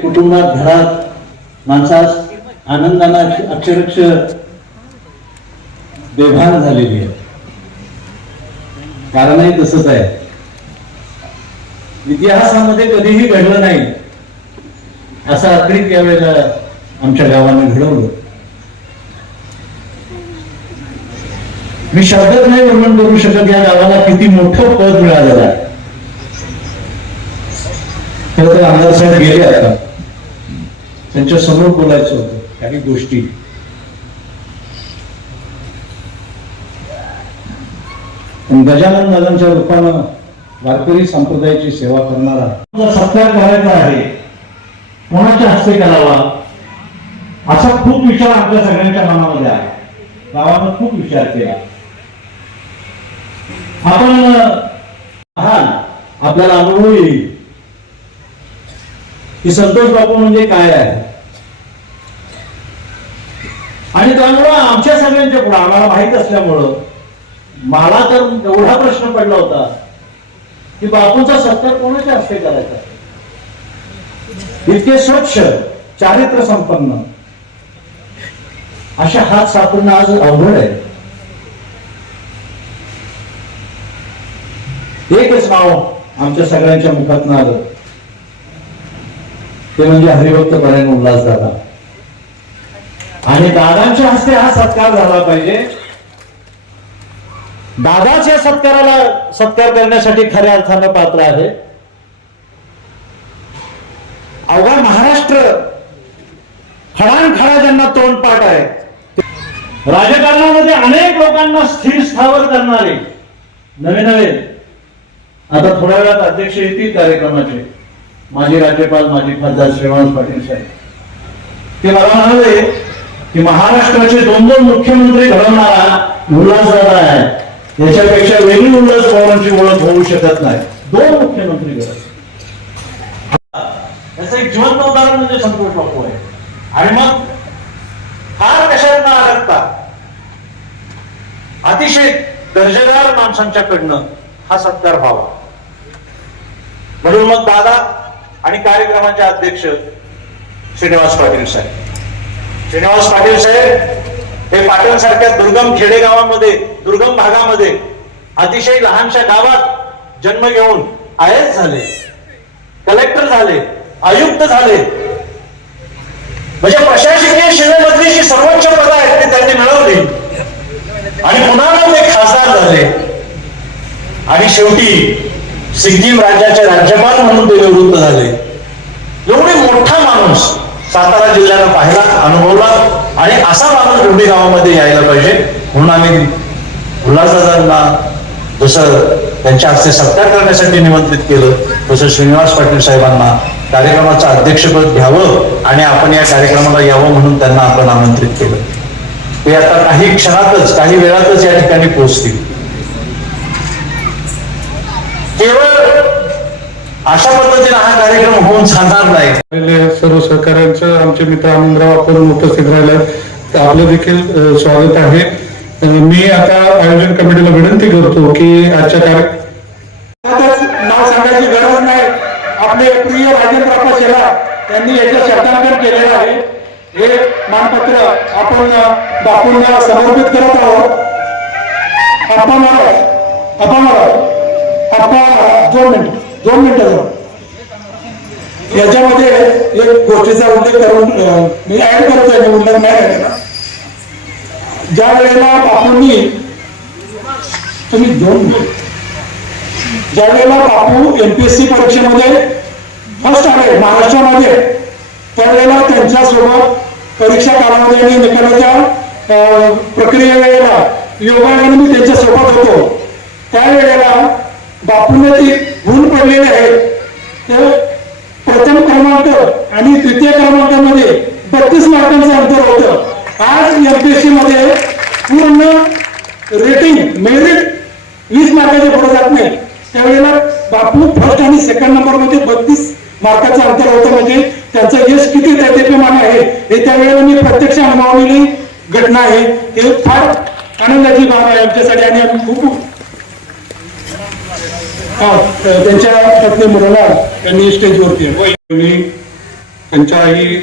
कुटुंबात घरात माणसास आनंदानं अक्षरशः बेभान झालेली आहे. कारणही तसंच आहे. इतिहासामध्ये कधीही घडलं नाही असं अखेरीत यावेळेला आमच्या गावाने घडवलं. मी शब्दात नाही वर्णन करू शकत या गावाला किती मोठं पद मिळालेलं आहे. खरं तर आमदार साहेब गेले आता, त्यांच्या समोर बोलायचं होतं काही गोष्टी. गजानन दादांच्या रूपानं वारकरी संप्रदायाची सेवा करणारा सत्कार करायचा आहे, कोणाच्या हस्ते करावा असा खूप विचार आमच्या सगळ्यांच्या मनामध्ये आहे. गावानं खूप विचार केला. आपण आपल्याला अनुभव येईल की संतोष बापू म्हणजे काय आहे. आणि त्यामुळं आमच्या सगळ्यांच्या पुढे आम्हाला माहित असल्यामुळं मला तर एवढा प्रश्न पडला होता की बापूंचा सत्कार कोणाच्या हस्ते करायचा. इतके स्वच्छ चारित्र्य संपन्न अशा हात सापडणं आज अवघड आहे. एकच नाव आमच्या सगळ्यांच्या मुखातून आलं, ते म्हणजे हरिभक्त परायण उल्हास दादा. आणि दादांच्या हस्ते हा सत्कार झाला पाहिजे. दादाच्या सत्कार करण्यासाठी खऱ्या अर्थानं पात्र आहे अवघा महाराष्ट्र. खडानखडा ज्यांना तोंडपाठ आहे, राजकारणामध्ये अनेक लोकांना स्थिर स्थावर करणारे नवे नवे आता थोड्या वेळात अध्यक्ष येतील कार्यक्रमाचे, माजी राज्यपाल माजी खासदार श्रीनिवास पाटील साहेब. ते मला म्हणाले की महाराष्ट्राचे 2 मुख्यमंत्री घडवणारा उल्हासदादा आहे, याच्यापेक्षा वेगळी उल्हास पवारांची ओळख होऊ शकत नाही. 2 मुख्यमंत्री घडवले. याचं एक जिवंत उदाहरण म्हणजे संतोष बापू आहे. आणि मग फार कशात न अडकता अतिशय दर्जेदार माणसांच्याकडनं हा सत्कार व्हावा म्हणून मग दादा आणि कार्यक्रमाचे अध्यक्ष श्रीनिवास पाटील साहेब हे पाटण सारख्या दुर्गम खेडेगावामध्ये, दुर्गम भागामध्ये अतिशय लहानशा गावात जन्म घेऊन IAS झाले, कलेक्टर झाले, आयुक्त झाले. म्हणजे प्रशासकीय सेवेमधली जी सर्वोच्च पद आहेत ती त्यांनी मिळवली. आणि पुन्हा ते खासदार झाले. आणि शेवटी सिक्कीम राज्याचे राज्यपाल म्हणून ते निवृत्त झाले. एवढे मोठा माणूस सातारा जिल्ह्याला पाहिला, अनुभवला. आणि असा माणूस डोंबी गावामध्ये यायला पाहिजे म्हणून आम्ही उल्हासदादांना जसं त्यांच्या हस्ते सत्कार करण्यासाठी निमंत्रित केलं, तसं श्रीनिवास पाटील साहेबांना कार्यक्रमाचं अध्यक्षपद घ्यावं आणि आपण या कार्यक्रमाला यावं म्हणून त्यांना आपण आमंत्रित केलं. ते आता काही क्षणातच, काही वेळातच या ठिकाणी पोहोचतील. केवळ अशा पद्धतीने हा कार्यक्रम होऊन सांगणार नाही. सर्व सहकार्यांचं आमचे मित्र आनंदराव आपण उपस्थित राहिले, तर आपलं देखील स्वागत आहे. मी आता आयोजन कमिटीला विनंती करतो की आजच्या नाव सांगायची गरज नाही. आपले प्रिय राजेंद्र शेलार यांनी याचं शब्दांकन केलेलं आहे. हे मानपत्र आपण बापूंना समर्पित करत आहोत. दोन मिनिटं याच्यामध्ये एक गोष्टीचा उल्लेख करून मी ऍड करतोय, मी उल्लेख नाही केलेला. ज्या वेळेला बापूंनी ज्या वेळेला बापू MPSC परीक्षेमध्ये फर्स्ट आले महाराष्ट्रामध्ये, त्यावेळेला त्यांच्यासोबत परीक्षा कालावधी आणि निकालाच्या प्रक्रिये वेळेला योगायोगाने मी त्यांच्यासोबत होतो. त्यावेळेला बापूने ती भूल पडलेली आहे. ते प्रथम क्रमांक आणि द्वितीय क्रमांकामध्ये 32 मार्कांचं अंतर होतं. आज MPSC मध्ये पूर्ण रेटिंग मेरिट 20 मार्काच्या पुढे जात नाही. त्यावेळेला बापू फर्स्ट आणि सेकंड नंबर मध्ये 32 मार्काचं अंतर होतं. म्हणजे त्यांचं यश किती देदीप्यमान आहे हे त्यावेळेला मी प्रत्यक्ष अनुभवलेली घटना आहे. हे फार आनंदाची बाब आहे आमच्यासाठी. आणि आम्ही खूप त्यांच्या पत्नी मुलाला त्यांनी स्टेजवरती त्यांच्या आई,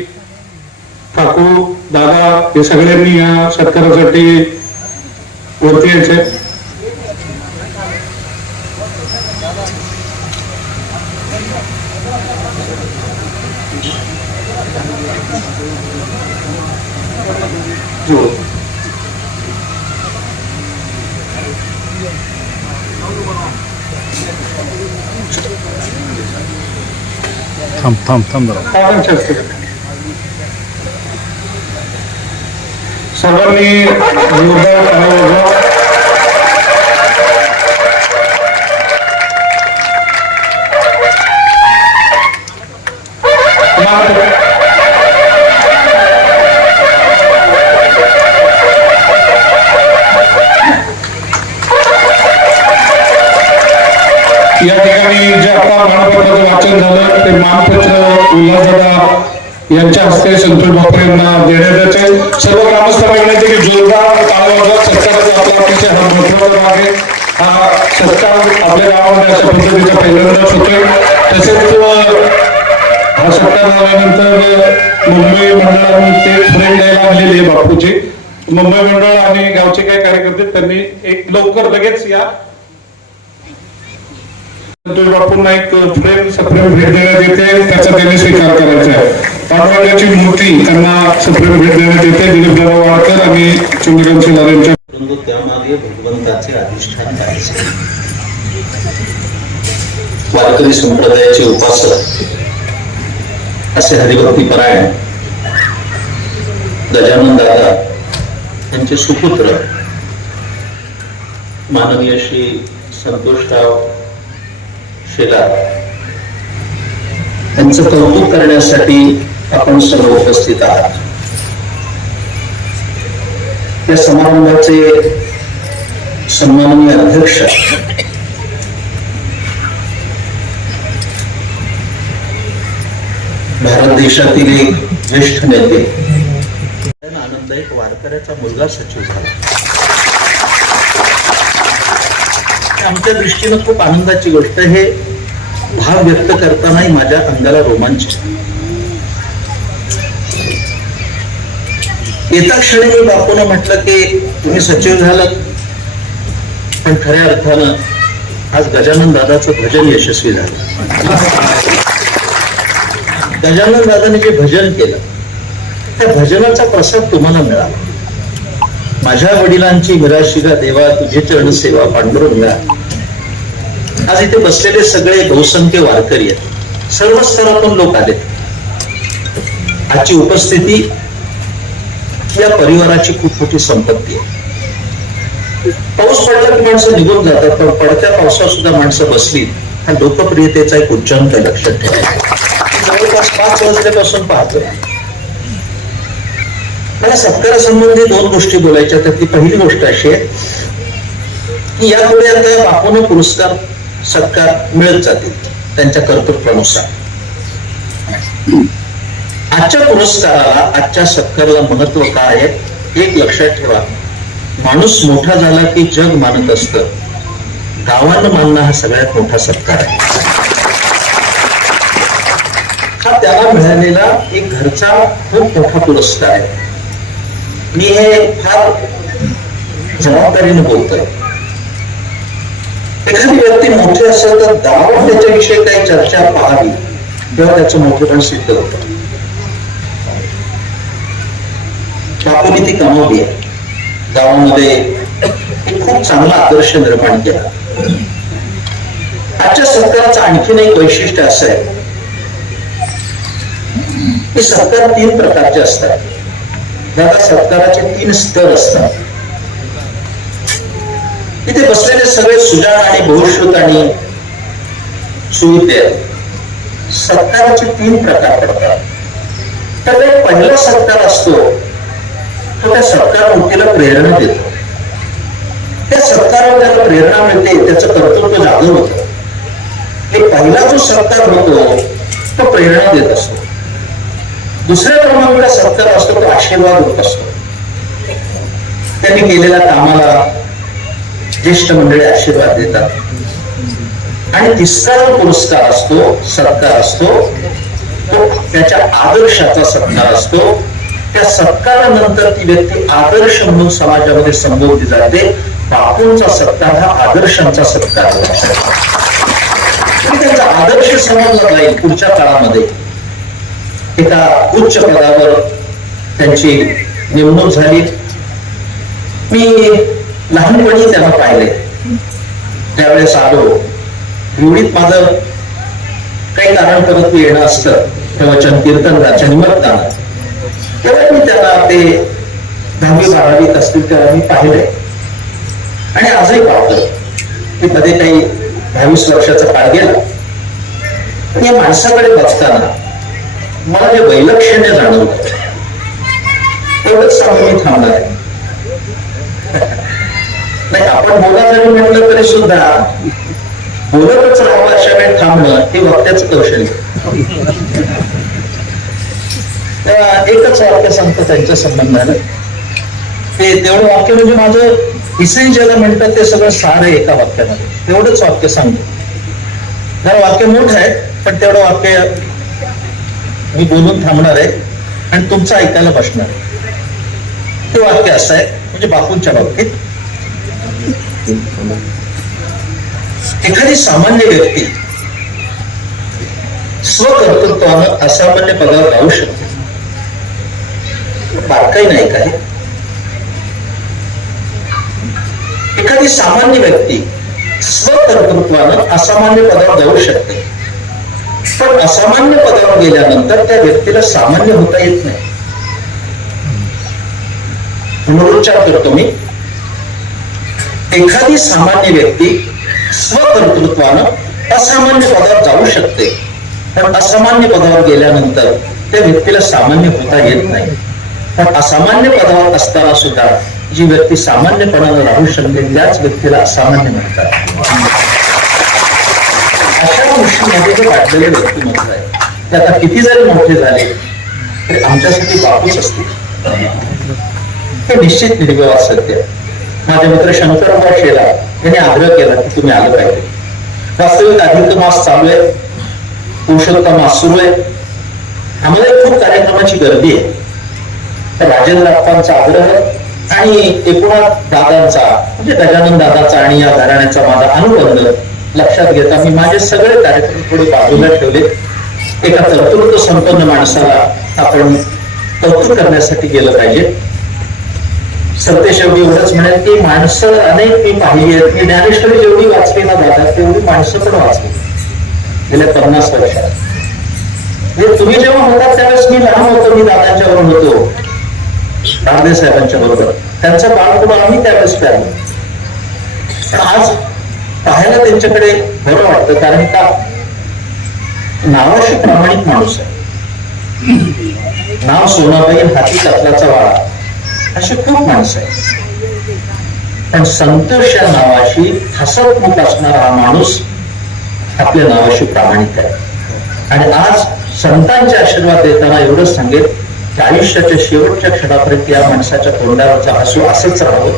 काकू, दादा हे सगळ्यांनी या सत्कारासाठी वरती यायचे. थांब जरा. सर्वांनी जोरदार टाळ्या वाजवा. या ठिकाणी जे आता मानपत्राचं वाचन झालं ते मानपत्र उल्हासदादा यांच्या हस्ते संतोष बापू यांना देण्यात येते. सर्व ग्रामस्थांना विनंती की जोरदार टाळ्या वाजवा. सत्काराचा आपला अतिशय हा महत्त्वाचा भाग आहे. हा सत्कार आपल्या गावामध्ये अशा पद्धतीचा पहिल्यांदाच होतोय. तसेच हा सत्कार झाल्यानंतर मुंबई मंडळाने ते फ्रेम द्यायला आलेली आहे बापूची. मुंबई मंडळ आणि गावचे काही कार्यकर्ते त्यांनी एक लवकर लगेच या संतोष बापूंना एक फ्रेम सप्रेम भेट देण्यात येते. त्याचा त्यांनी स्वीकार करायचा आहे. पांडुरंगाची मूर्ती त्यांना सप्रेम भेट देण्यात येते. दिलीप दादा वाळकर आणि चंद्रकांत शेलार यांच्या. परंतु त्यामागे भगवंताचे अधिष्ठान करायचे. वारकरी संप्रदायाचे उपासक असे हरिभक्तीपरायण गजानन दादा यांचे सुपुत्र माननीय श्री संतोषराव शेलार यांचं कौतुक करण्यासाठी आपण सर्व उपस्थित आहात. या समारंभाचे सन्माननीय अध्यक्ष भारत देशातील एक ज्येष्ठ नेते आनंद एक वारकऱ्याचा मुलगा सचिव झाला. आमच्या दृष्टीनं खूप आनंदाची गोष्ट. हे भाव व्यक्त करतानाही माझ्या अंगाला रोमांच. येता क्षणी मी बापूने म्हटलं की तुम्ही सचिव झालात, पण खऱ्या अर्थानं आज गजानन दादाचं भजन यशस्वी झालं. गजानन दादाने जे भजन केलं त्या भजनाचा प्रसाद तुम्हाला मिळाला. माझ्या वडिलांची विराशिगा देवा तुझे चरण सेवा पांडुरंगा. आज इथे बसलेले सगळे बहुसंख्य वारकरी आहेत. सर्व स्तरातून लोक आले. आजची उपस्थिती या परिवाराची खूप मोठी संपत्ती आहे. पाऊस पडला की माणसं निघून जातात, पण पडत्या पावसात सुद्धा माणसं बसली. हा लोकप्रियतेचा एक उच्चांक लक्षात ठेवायचा. जवळपास 5 वाजल्यापासून पाहतोय. मला सत्कारासंबंधी 2 गोष्टी बोलायच्या. त्यातली पहिली गोष्ट अशी आहे की यापुढे आता बापूंना पुरस्कार सत्कार मिळत जातील त्यांच्या कर्तृत्वानुसार. आजच्या पुरस्काराला, आजच्या सत्काराला महत्व काय आहे एक लक्षात ठेवा. माणूस मोठा झाला की जग मानत असतं. गावानं मानणं हा सगळ्यात मोठा सत्कार आहे. हा त्याला मिळालेला एक घरचा खूप मोठा पुरस्कार आहे. मी हे फार जबाबदारीने बोलतोय. एखादी व्यक्ती मोठी असेल तर गावात त्याच्याविषयी काही चर्चा पाहावी, तेव्हा त्याचं मोठेपण सिद्ध होतं. बापूंनी ती कमावली आहे. गावामध्ये खूप चांगला आदर्श निर्माण केला. आजच्या सत्काराचं आणखीन एक वैशिष्ट्य असं आहे की सत्कार 3 प्रकारचे असतात. दादा सत्काराचे 3 स्तर असतात. इथे बसलेले सगळे सुजाण आणि बहुश्रुत आणि सुविद्य सत्काराचे 3 प्रकार पडतात. तर एक पहिला सत्कार असतो तो त्या सत्कार मूर्तीला प्रेरणा देतो. त्या सत्कारावर त्याला प्रेरणा मिळते, त्याचं कर्तृत्व जागृत होतं. एक पहिला जो सत्कार होतो तो प्रेरणा देत असतो. दुसऱ्या क्रमांकाचा सत्कार असतो तो आशीर्वाद होत असतो. त्यांनी केलेल्या कामाला ज्येष्ठ मंडळी आशीर्वाद देतात. आणि तिसरा पुरस्कार असतो, सत्कार असतो तो त्याच्या आदर्शाचा सत्कार असतो. त्या सत्कारानंतर ती व्यक्ती आदर्श म्हणून समाजामध्ये संबोधली जाते. बापूंचा सत्कार हा आदर्शांचा सत्कार होता. त्यांचा आदर्श समजला जाईल पुढच्या काळामध्ये. एका उच्च पदावर त्यांची नेमणूक झाली. मी लहानपणी त्यांना पाहिले. त्यावेळेस आलो एवढीत माझं काही कारण करत येणं असतं ते वचन कीर्तनाच्या निमित्तानं. तेव्हा मी त्यांना ते 10वी-12वीत असतील तेव्हा मी पाहिले आणि आजही पाहतो की मध्ये काही 22 वर्षाचा काळ गेला. पण या माणसाकडे बघताना मला जे वैलक्षण्य जाणवलं तेवढंच सांगून मी थांबणार आहे. नाही, आपण बोला जरी म्हटलं तरी सुद्धा बोलतच राहावं अशा वेळ थांबणं हे वक्त्याचं कौशल्य. एकच वाक्य सांगतो त्यांच्या संबंधानं. ते तेवढं वाक्य म्हणजे माझं इसेन्स ज्याला म्हणतात ते सगळं सार आहे एका वाक्यामध्ये. तेवढंच वाक्य सांगतो. जरा वाक्य मोठं आहे पण तेवढं वाक्य मी बोलून थांबणार आहे आणि तुमचं ऐकायला बसणार आहे. ते वाक्य असं आहे म्हणजे बापूंच्या बाबतीत. एखादी सामान्य व्यक्ती स्वकर्तृत्वानं असामान्य पदावर राहू शकते. बारकाई नाही काही. एखादी सामान्य व्यक्ती स्वकर्तृत्वानं असामान्य पदावर जाऊ शकते. पण असामान्य पदावर गेल्यानंतर त्या व्यक्तीला सामान्य होता येत नाही. पुनरुच्चार करतो मी. एखादी सामान्य व्यक्ती स्वकर्तृत्वानं असामान्य पदावर जाऊ शकते. पण असामान्य पदावर गेल्यानंतर त्या व्यक्तीला सामान्य होता येत नाही. पण असामान्य पदावर असताना सुद्धा जी व्यक्ती सामान्यपणानं राहू शकते त्याच व्यक्तीला असामान्य म्हणतात. अशा गोष्टीमध्ये जे वाढलेले व्यक्तिमत्व आहे ते आता किती जरी मोठे झाले तरी आमच्यासाठी बापूच असतील हे निश्चित निर्विवाद सत्य. माझे मित्र शंकरराव शेला यांनी आग्रह केला की तुम्ही आलं पाहिजे. वास्तविक अधिक मास चालू आहे, पुरुषोत्तम मास सुरू आहे. आम्हाला खूप कार्यक्रमाची गर्दी आहे. राजेंद्र अप्पांचा आग्रह आणि एकूणात दादांचा म्हणजे गजानन दादाचा आणि या घराण्याचा माझा अनुबंध लक्षात घेता मी माझे सगळे कार्यक्रम थोडे बाजूला ठेवले. एका कर्तृत्व संपन्न माणसाला आपण कौतुक करण्यासाठी गेलं पाहिजे. सत्तेशेवटी एवढंच म्हणेल की माणसं अनेक मी पाहिली आहेत. मी ज्ञानेश्वरी जेवढी वाचली ना दादा तेवढी माणसं पण वाचली गेल्या 50 वर्षात. म्हणजे तुम्ही जेव्हा होतात त्यावेळेस मी लहान होतो. मी दादांच्या बरोबर होतो, रामदेव साहेबांच्या बरोबर. त्यांचं बाळपण आम्ही त्यावेळेस पाहिलं. पण आज पाहायला त्यांच्याकडे बरं वाटतं कारण का नावाशी प्रामाणिक माणूस आहे. नाव सोनाबाई हाती कातलाचा वाळा अशी खूप माणसं आहे. पण संतोष या नावाशी हसतमुख असणारा हा माणूस आपल्या नावाशी प्रामाणिक आहे. आणि आज संतांचे आशीर्वाद देताना एवढंच सांगेल की आयुष्याच्या शेवटच्या क्षणापर्यंत या माणसाच्या तोंडावरचा हसू असंच राहावं.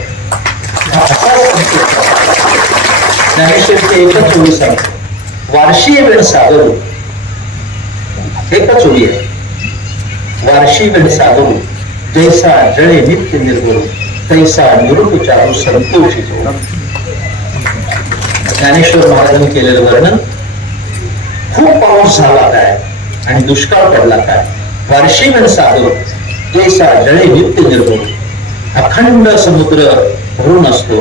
ज्ञानेश्वरची एकच ओळी सांगतो. वारशी वेळ सागरू एकच ओळी आहे. वारशी वेळ सागरू जैसा जळे नित्य निर्गुण तैसा निरुपचारू संतोषी जोड. ज्ञानेश्वर महाराजांनी केलेलं वर्णन. खूप पाऊस झाला काय आणि दुष्काळ पडला काय. वारशी वेळ सागरू जैसा जळे नित्य निर्गुण. अखंड समुद्र भरून असतो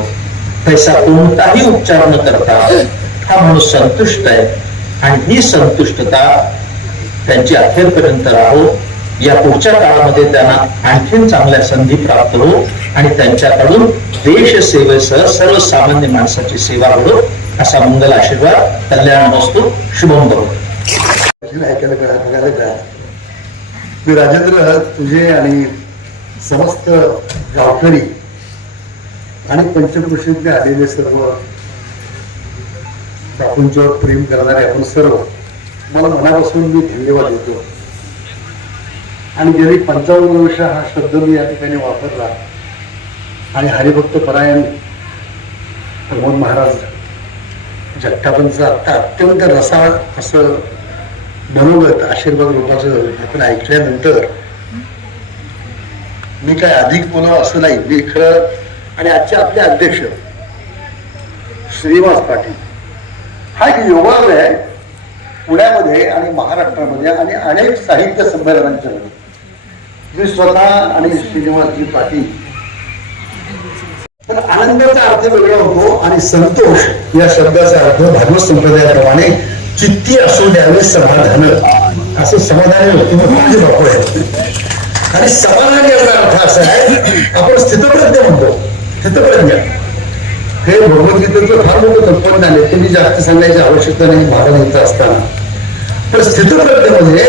तैसा कोणताही उपचार न करता हा माणूस संतुष्ट आहे. आणि ही संतुष्टता त्यांची अखेरपर्यंत राहो. या पुढच्या काळामध्ये त्यांना आणखीन चांगल्या संधी प्राप्त हो आणि त्यांच्याकडून देश सेवेसह सर्वसामान्य माणसाची सेवा हो असा मंगल आशीर्वाद. कल्याण वस्तू शुभम भवतु. मी राजेंद्र तुझे आणि समस्त गावकरी आणि पंचक्रोशीतले आलेले सर्व बापूंच्यावर प्रेम करणारे आपण सर्व मला मनापासून मी धन्यवाद देतो. आणि गेली 55 वर्ष हा शब्द मी या ठिकाणी वापरला. आणि हरिभक्त परायण प्रमोद महाराज जगतापांचं आता अत्यंत रसाळ असं मनोगत आशीर्वाद रूपाचं आपण ऐकल्यानंतर मी काय अधिक बोलावं असं नाही. मी खरं आणि आजचे आपले अध्यक्ष श्रीनिवास पाटील हा एक योगायोग आहे पुण्यामध्ये आणि महाराष्ट्रामध्ये आणि अनेक साहित्य संमेलनांच्या मी स्वतः आणि श्रीनिवासजी पाटील. तर आनंदाचा अर्थ वेगळा होतो आणि संतोष या शब्दाचा अर्थ भागवत संप्रदायाप्रमाणे चित्ती असू द्यावे समाधान, असं समाधानी व्यक्तिमत्व माझे बापू आहे. आणि समाधान याचा अर्थ असा आहे, आपण स्थितप्रज्ञ म्हणतो. स्थितप्रज्ञ हे भगवद्गीतेचं फार मोठं तत्वज्ञान आहे, ते मी जास्त सांगायची आवश्यकता नाही महाराज येत असताना. पण स्थितप्रज्ञ म्हणजे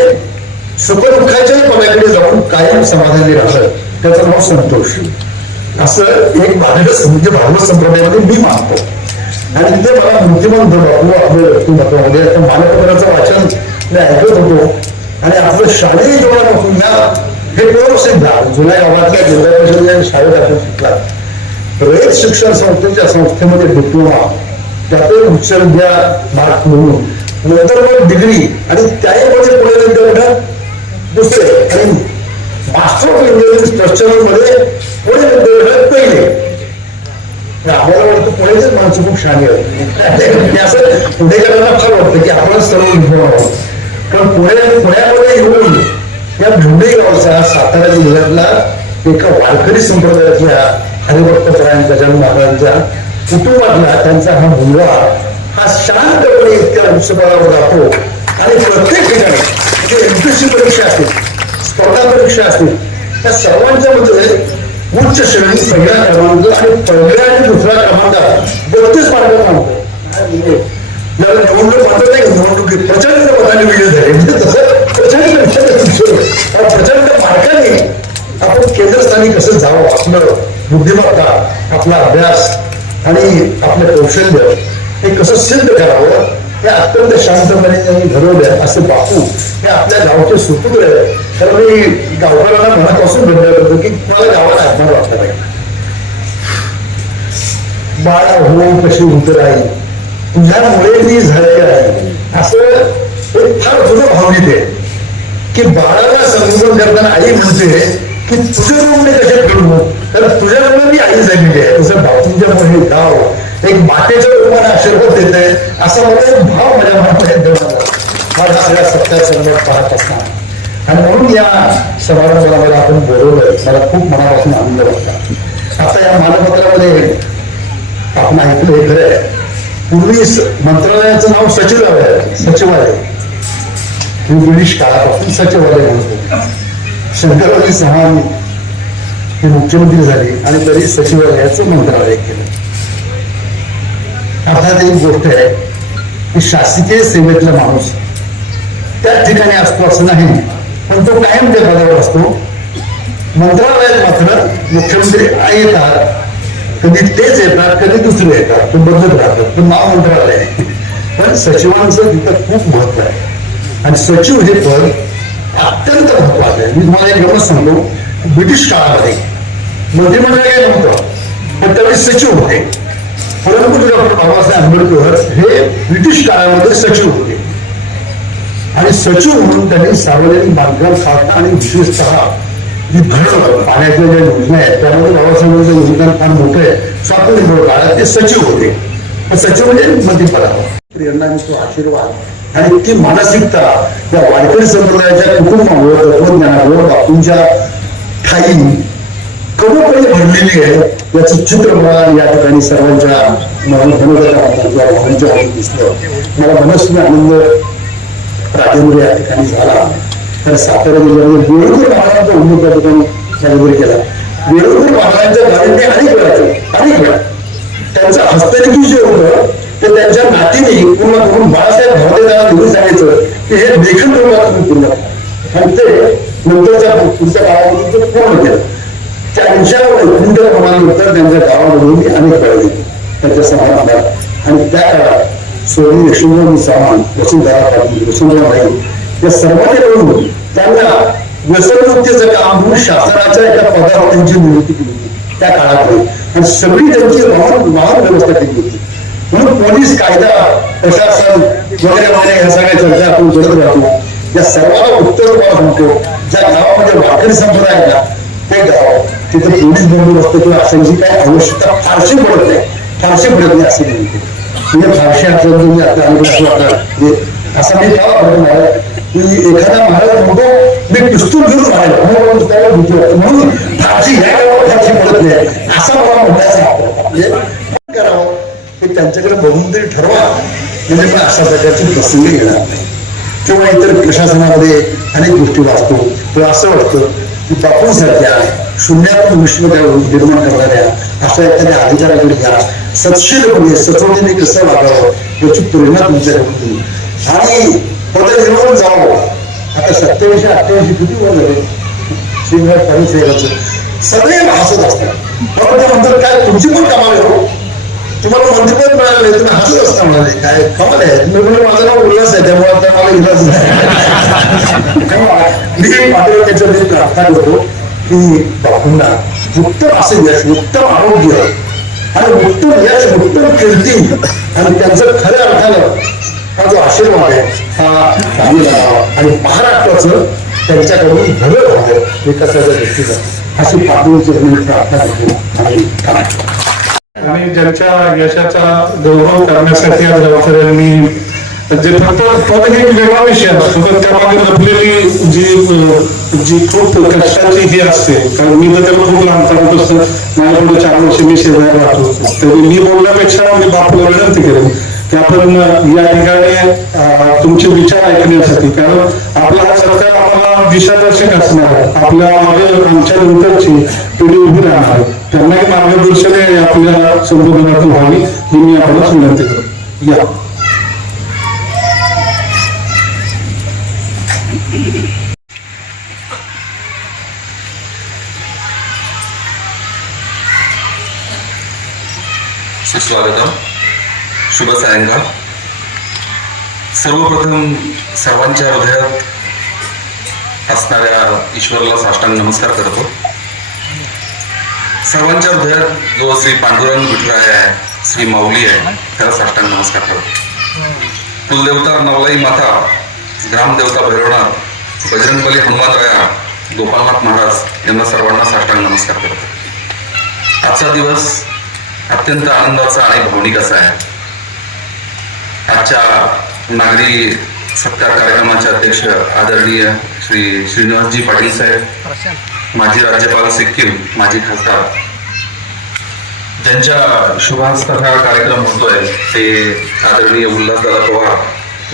सुखदुःखाच्या पदाकडे जाऊन कायम समाधानी राहणं, त्याचं नाव संतोष. असं एक म्हणजे भागवत संप्रदायामध्ये मी मानतो. आणि ते मला मूर्तिमंत बापू आपल्या व्यक्तिमत्वामध्ये मानपत्राचं वाचन मी ऐकत होतो. आणि आपलं शालेय जीवनापासून हे प्रसिद्ध जुन्या गावातल्या जिल्हा परिषदेच्या शाळेत आपण शिकला. रयत शिक्षण संस्थेमध्ये डिप्लोमा, त्यातही उच्च विद्या मार्क म्हणून, नंतर मग डिग्री आणि त्यामध्ये पुणे विद्यापीठात दुसरे आणि मास्टर ऑफ इंजिनिअरिंग स्ट्रक्चरमध्ये पुणे विद्यापीठात पहिले. आम्हाला वाटतं पुण्याचेच माणसं खूप शहाणी आहेत. असं पुणेकरांना फार वाटतं की आपण सर्व डिप्लोमा आहोत. पण पुण्यामध्ये येऊन या भिवंडी गावचा सातारा जिल्ह्यातला एका वारकरी संप्रदायातल्या हरिभक्त गजानन महाराजांच्या कुटुंबातला त्यांचा हा मुलगा हा शांतपणे इतक्या उच्चपदावर जातो. आणि प्रत्येक ठिकाणी जे एमपीएससी परीक्षा असतील, स्पर्धा परीक्षा असतील, त्या सर्वांच्या मध्ये उच्च श्रेणी पहिला क्रमांक आणि पहिल्या आणि दुसऱ्या क्रमांकात 32 मार्क थांबतो. ज्याला निवडणूक मात्र नाही, निवडणुकीत प्रचंड मताने विजय झाले. म्हणजे तसं प्रचंड मार्काने आपण केंद्रस्थानी कसं जावं, आपलं बुद्धिमत्ता, आपला अभ्यास आणि आपलं कौशल्य हे कसं सिद्ध करावं हे अत्यंत शांतपणे त्यांनी ठरवलं. असे बापू हे आपल्या गावचे सुपुत्र आहे. तर मी गावकऱ्यांना मनापासून धन्यवाद करतो की मला गावाला आत्मा वाटला नाही. बाळा हो कशी उतराई तुझ्यामुळे मी झाले आहे, असं एक फार जुनं भावनिक आहे की बाळाला संबोधन करताना आई म्हणते की तुझ्यामुळे कशा फिरू, तर तुझ्यामुळे मी आई झालेली आहे. तसं बापूंच्यामुळे गाव एक मातेच्या रूपाने आशीर्वाद देत आहे, असा मला एक भाव माझ्या मनामध्ये माझ्या सगळ्या सत्कार संदर्भात पाहत असताना. आणि म्हणून या समारंभाला मला आपण बोलवलं, मला खूप मनापासून आनंद वाटला. आता या मानपत्रामध्ये आपण ऐकलं हे खरं आहे, पूर्वी मंत्रालयाचं नाव सचिवालय आहे. सचिवालय ही ब्रिटिश काळापासून सचिवालय म्हणतो. शंकरराव चव्हाण हे मुख्यमंत्री झाले आणि तरी सचिवालयाचं मंत्रालय केलं. अर्थात एक गोष्ट आहे की शासकीय सेवेतला माणूस त्याच ठिकाणी असतो असं नाही, पण तो कायम त्या पदावर असतो. मंत्रालयात मात्र मुख्यमंत्री येतात, कधी तेच येतात, कधी दुसरे येतात, तो बदलत राहतात. तो महामंत्रालय आहे. पण सचिवांचं तिथं खूप महत्व आहे आणि सचिव हे पद अत्यंत महत्वाचं आहे. मी तुम्हाला एक गमत सांगतो, ब्रिटिश काळामध्ये मंत्रिमंडळ काय नव्हतं, पण त्यावेळी सचिव होते. परंतु डॉक्टर बाबासाहेब आंबेडकर हे ब्रिटिश काळामध्ये सचिव होते आणि सचिव म्हणून त्यांनी सार्वजनिक बांधकाम खातं आणि विशेषतः पाण्याच्या ज्या योजना आहेत त्यामध्ये बाबासाहेबांचं योगदान फार मोठं आहे. स्वातंत्र्य काळात ते सचिव होते. सचिव म्हणजे मंत्रिपदावर प्रेरणा आणि तो आशीर्वाद आणि इतकी मानसिकता या वारकरी संप्रदायाच्या कुटुंबावर तत्वज्ञानावर बापूंच्या ठाई कमोपणे भरलेली आहे. याचं चित्र मला या ठिकाणी सर्वांच्या भावांच्या दिसलं. मला मनस्वी आनंद राजेंद्र या ठिकाणी झाला. तर सातारा जिल्ह्यामध्ये वेळोवेळी महाराजांचा उल्लेख त्या ठिकाणी साजरी केला. वेळोवेळी महाराजांच्या गाडीने अनेक वेळा त्यांचं हस्तलिखित जे होतं ते त्यांच्या नातीने पूर्ण करून बाळासाहेब भवदेदारांना नेहमी सांगायचं की हे लेखन रूपात तुम्ही पूर्ण करा. आणि ते नंतरच्या पुढच्या काळामध्ये ते पूर्ण केलं. त्यांच्या कुंडल प्रमाणानंतर त्यांच्या गावामध्ये अनेक वेळा गेले त्यांच्या समारंभात. आणि त्या काळात सोनी यशवंत सामान, वसुंधरा पाटील, वसुंधरा बाई या सर्वांकडून त्यांना व्यसनमुक्तीचं काम म्हणून शासनाच्या एका पदावर त्यांची नियुक्ती केली होती त्या काळामध्ये. आणि सगळी त्यांची महान व्यवस्था केली होती. म्हणून पोलीस कायदा प्रशासन वगैरे वगैरे ह्या सगळ्या चर्चा आपण करत राहतो. या सर्वांना उत्तर तुम्हाला सांगतो, ज्या गावामध्ये वारकरी संप्रदाय आहे ना ते गाव तिथे पोलीस बंदोबस्त किंवा असायची काही आवश्यकता फारशी पडत नाही असे म्हणते. म्हणजे फारशी असं तुम्ही आता असं वाटतं असं मी तेव्हा म्हणून आहे की एखादा महाराज म्हणतो मी पिस्तूल घेऊन राहिलो म्हणून त्याला भीती वाटते, म्हणून फारशी ह्या गावात फारशी पडत नाही असं मला म्हणायचं. म्हणजे करावं की त्यांच्याकडे बघून तरी ठरवा, म्हणजे पण अशा प्रकारची प्रसंग येणार नाही. किंवा इतर प्रशासनामध्ये अनेक गोष्टी वाचतो तर असं वाटतं की बापूंसारख्या शून्यातून विश्व निर्माण करणाऱ्या अशा एखाद्या अधिकाऱ्याकडे घ्या, सत्शीलपणे सचोटीने कसं वागावं याची प्रेरणा तुमच्याकडून आणि पद निर्माण जावं. आता 27-28 किती वर झाले श्रीनिवास पाटील साहेबांचं सदैव हसत असतात. पण त्यानंतर काय तुमची पण कमाल हो, तुम्हाला मंत्रिपद मिळालं तुम्ही हसत असता म्हणाले काय कमाल आहे. मी म्हणजे माझं नाव उल्हास आहे त्यामुळे आता मला इलाज नाही. मी पाटील त्याच्यामध्ये प्रार्थना करतो की बापूंना उत्तम असे यश, उत्तम आरोग्य आणि उत्तम यश, उत्तम कीर्ती आणि त्यांचं खऱ्या अर्थानं हा जो आशीर्वाद आहे हा लागू लागावा आणि महाराष्ट्राचं त्यांच्याकडून भलं व्हावं विकासाच्या दृष्टीनं अशी पाटीलची प्रार्थना करतो आणि ज्यांच्या यशाचा गौरव करण्यासाठी आज गावकऱ्यांनी जे फक्त पद हे वेगळा विषय असतो पण त्यामागे लपलेली जी खूप कष्टाची ही असते. कारण मी तर त्याला खूप लहानपणात असतं माझ्या पुढे 4 वर्ष मी शेजारी राहतो तरी मी बोलण्यापेक्षा मी बापूला विनंती करेन की आपण या ठिकाणी तुमचे विचार ऐकण्यासाठी, कारण आपलं हा सरकार आम्हाला दिशादर्शक असणार आहे, आपल्या मागे आमच्या नंतरची पिढी उभी राहणार आहे, त्यांना मार्गदर्शन आपल्या संबोधनातून व्हावी ही मी आपल्याला विनंती करतो. या सुस्वागतम, शुभ सायंकाळ. सर्वप्रथम सर्वांच्या हृदयात असणाऱ्या ईश्वराला साष्टांग नमस्कार करतो. सर्वांच्या हृदयात जो श्री पांडुरंग विठुराय आहे, श्री माऊली आहे, त्याला साष्टांग नमस्कार करतो. कुलदेवता नवलाई माता, ग्रामदेवता भैरवनाथ, बजरंगबली हनुमानराया, गोपालनाथ महाराज यांना सर्वांना साष्टांग नमस्कार करतो. आजचा दिवस अत्यंत आनंदाचा आणि भावनिक असा आहे. आजच्या नागरी सत्कार कार्यक्रमाचे अध्यक्ष आदरणीय श्री श्रीनिवासजी पाटील साहेब, माजी राज्यपाल सिक्कीम, माजी खासदार, ज्यांच्या शुभहस्तात हा कार्यक्रम होतोय ते आदरणीय उल्हासदादा पवार,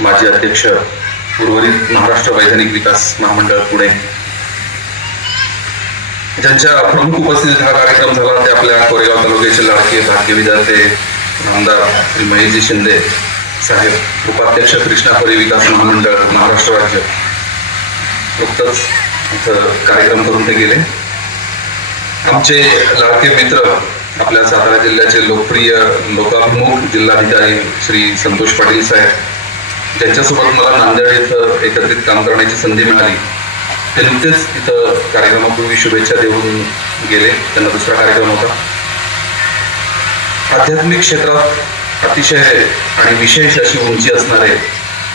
माजी अध्यक्ष उर्वरित महाराष्ट्र वैधानिक विकास महामंडळ पुणे, ज्यांच्या प्रमुख उपस्थितीत हा कार्यक्रम झाला ते आपल्या कोरेगाव तालुक्याचे लाडके भाग्य विधाते आमदार श्री महेशजी शिंदे साहेब, उपाध्यक्ष कृष्णापुरी विकास महामंडळ महाराष्ट्र राज्य, नुकतंच इथं कार्यक्रम करून ते गेले. आमचे लाडके मित्र, आपल्या सातारा जिल्ह्याचे लोकप्रिय लोकाभिमुख जिल्हाधिकारी श्री संतोष पाटील साहेब, ज्यांच्यासोबत मला नांदेड इथं एकत्रित काम करण्याची संधी मिळाली. ते नुकतेच इथं कार्यक्रमापूर्वी शुभेच्छा देऊन गेले. त्यांना दुसरा कार्यक्रम होता. आध्यात्मिक क्षेत्रात अतिशय आणि विशेष अशी उंची असणारे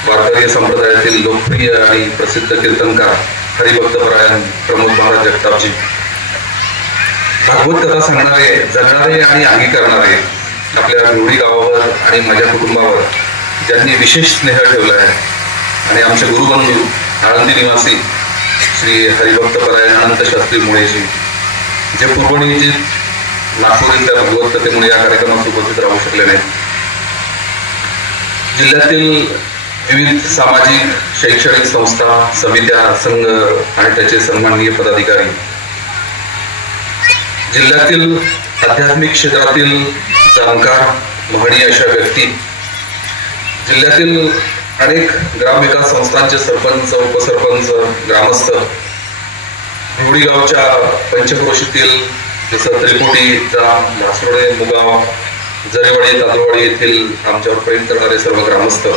वारकरी संप्रदायातील लोकप्रिय आणि प्रसिद्ध कीर्तनकार हरिभक्तपरायण प्रमोद महाराज जगतापजी, भागवत कथा सांगणारे, जगणारे आणि अंगीकारणारे, आपल्या निवडी गावावर आणि माझ्या कुटुंबावर ज्यांनी विशेष स्नेह ठेवला आहे, आणि आमचे गुरुबंधू आळंदी निवासी श्री हरिभक्तपरायण अनंत शास्त्री मुळेजी, जे पूर्वनियोजित नागपूर इथल्या भगवत कथेमुळे या कार्यक्रमात उपस्थित राहू शकले नाही. जिल्ह्यातील विविध सामाजिक शैक्षणिक संस्था, समित्या, संघ आणि त्याचे सन्माननीय पदाधिकारी, जिल्ह्यातील आध्यात्मिक क्षेत्रातील जाणकार महनीय अशा व्यक्ती, जिल्ह्यातील अनेक ग्रामविकास संस्थांचे सरपंच, उपसरपंच, ग्रामस्थ, निवडी गावच्या पंचक्रोशीतील जसं त्रिपुटी, जाम, भासरोडे, मुगाव, जरेवाडी, तांदूळवाडी येथील आमच्यावर प्रेम करणारे सर्व ग्रामस्थ,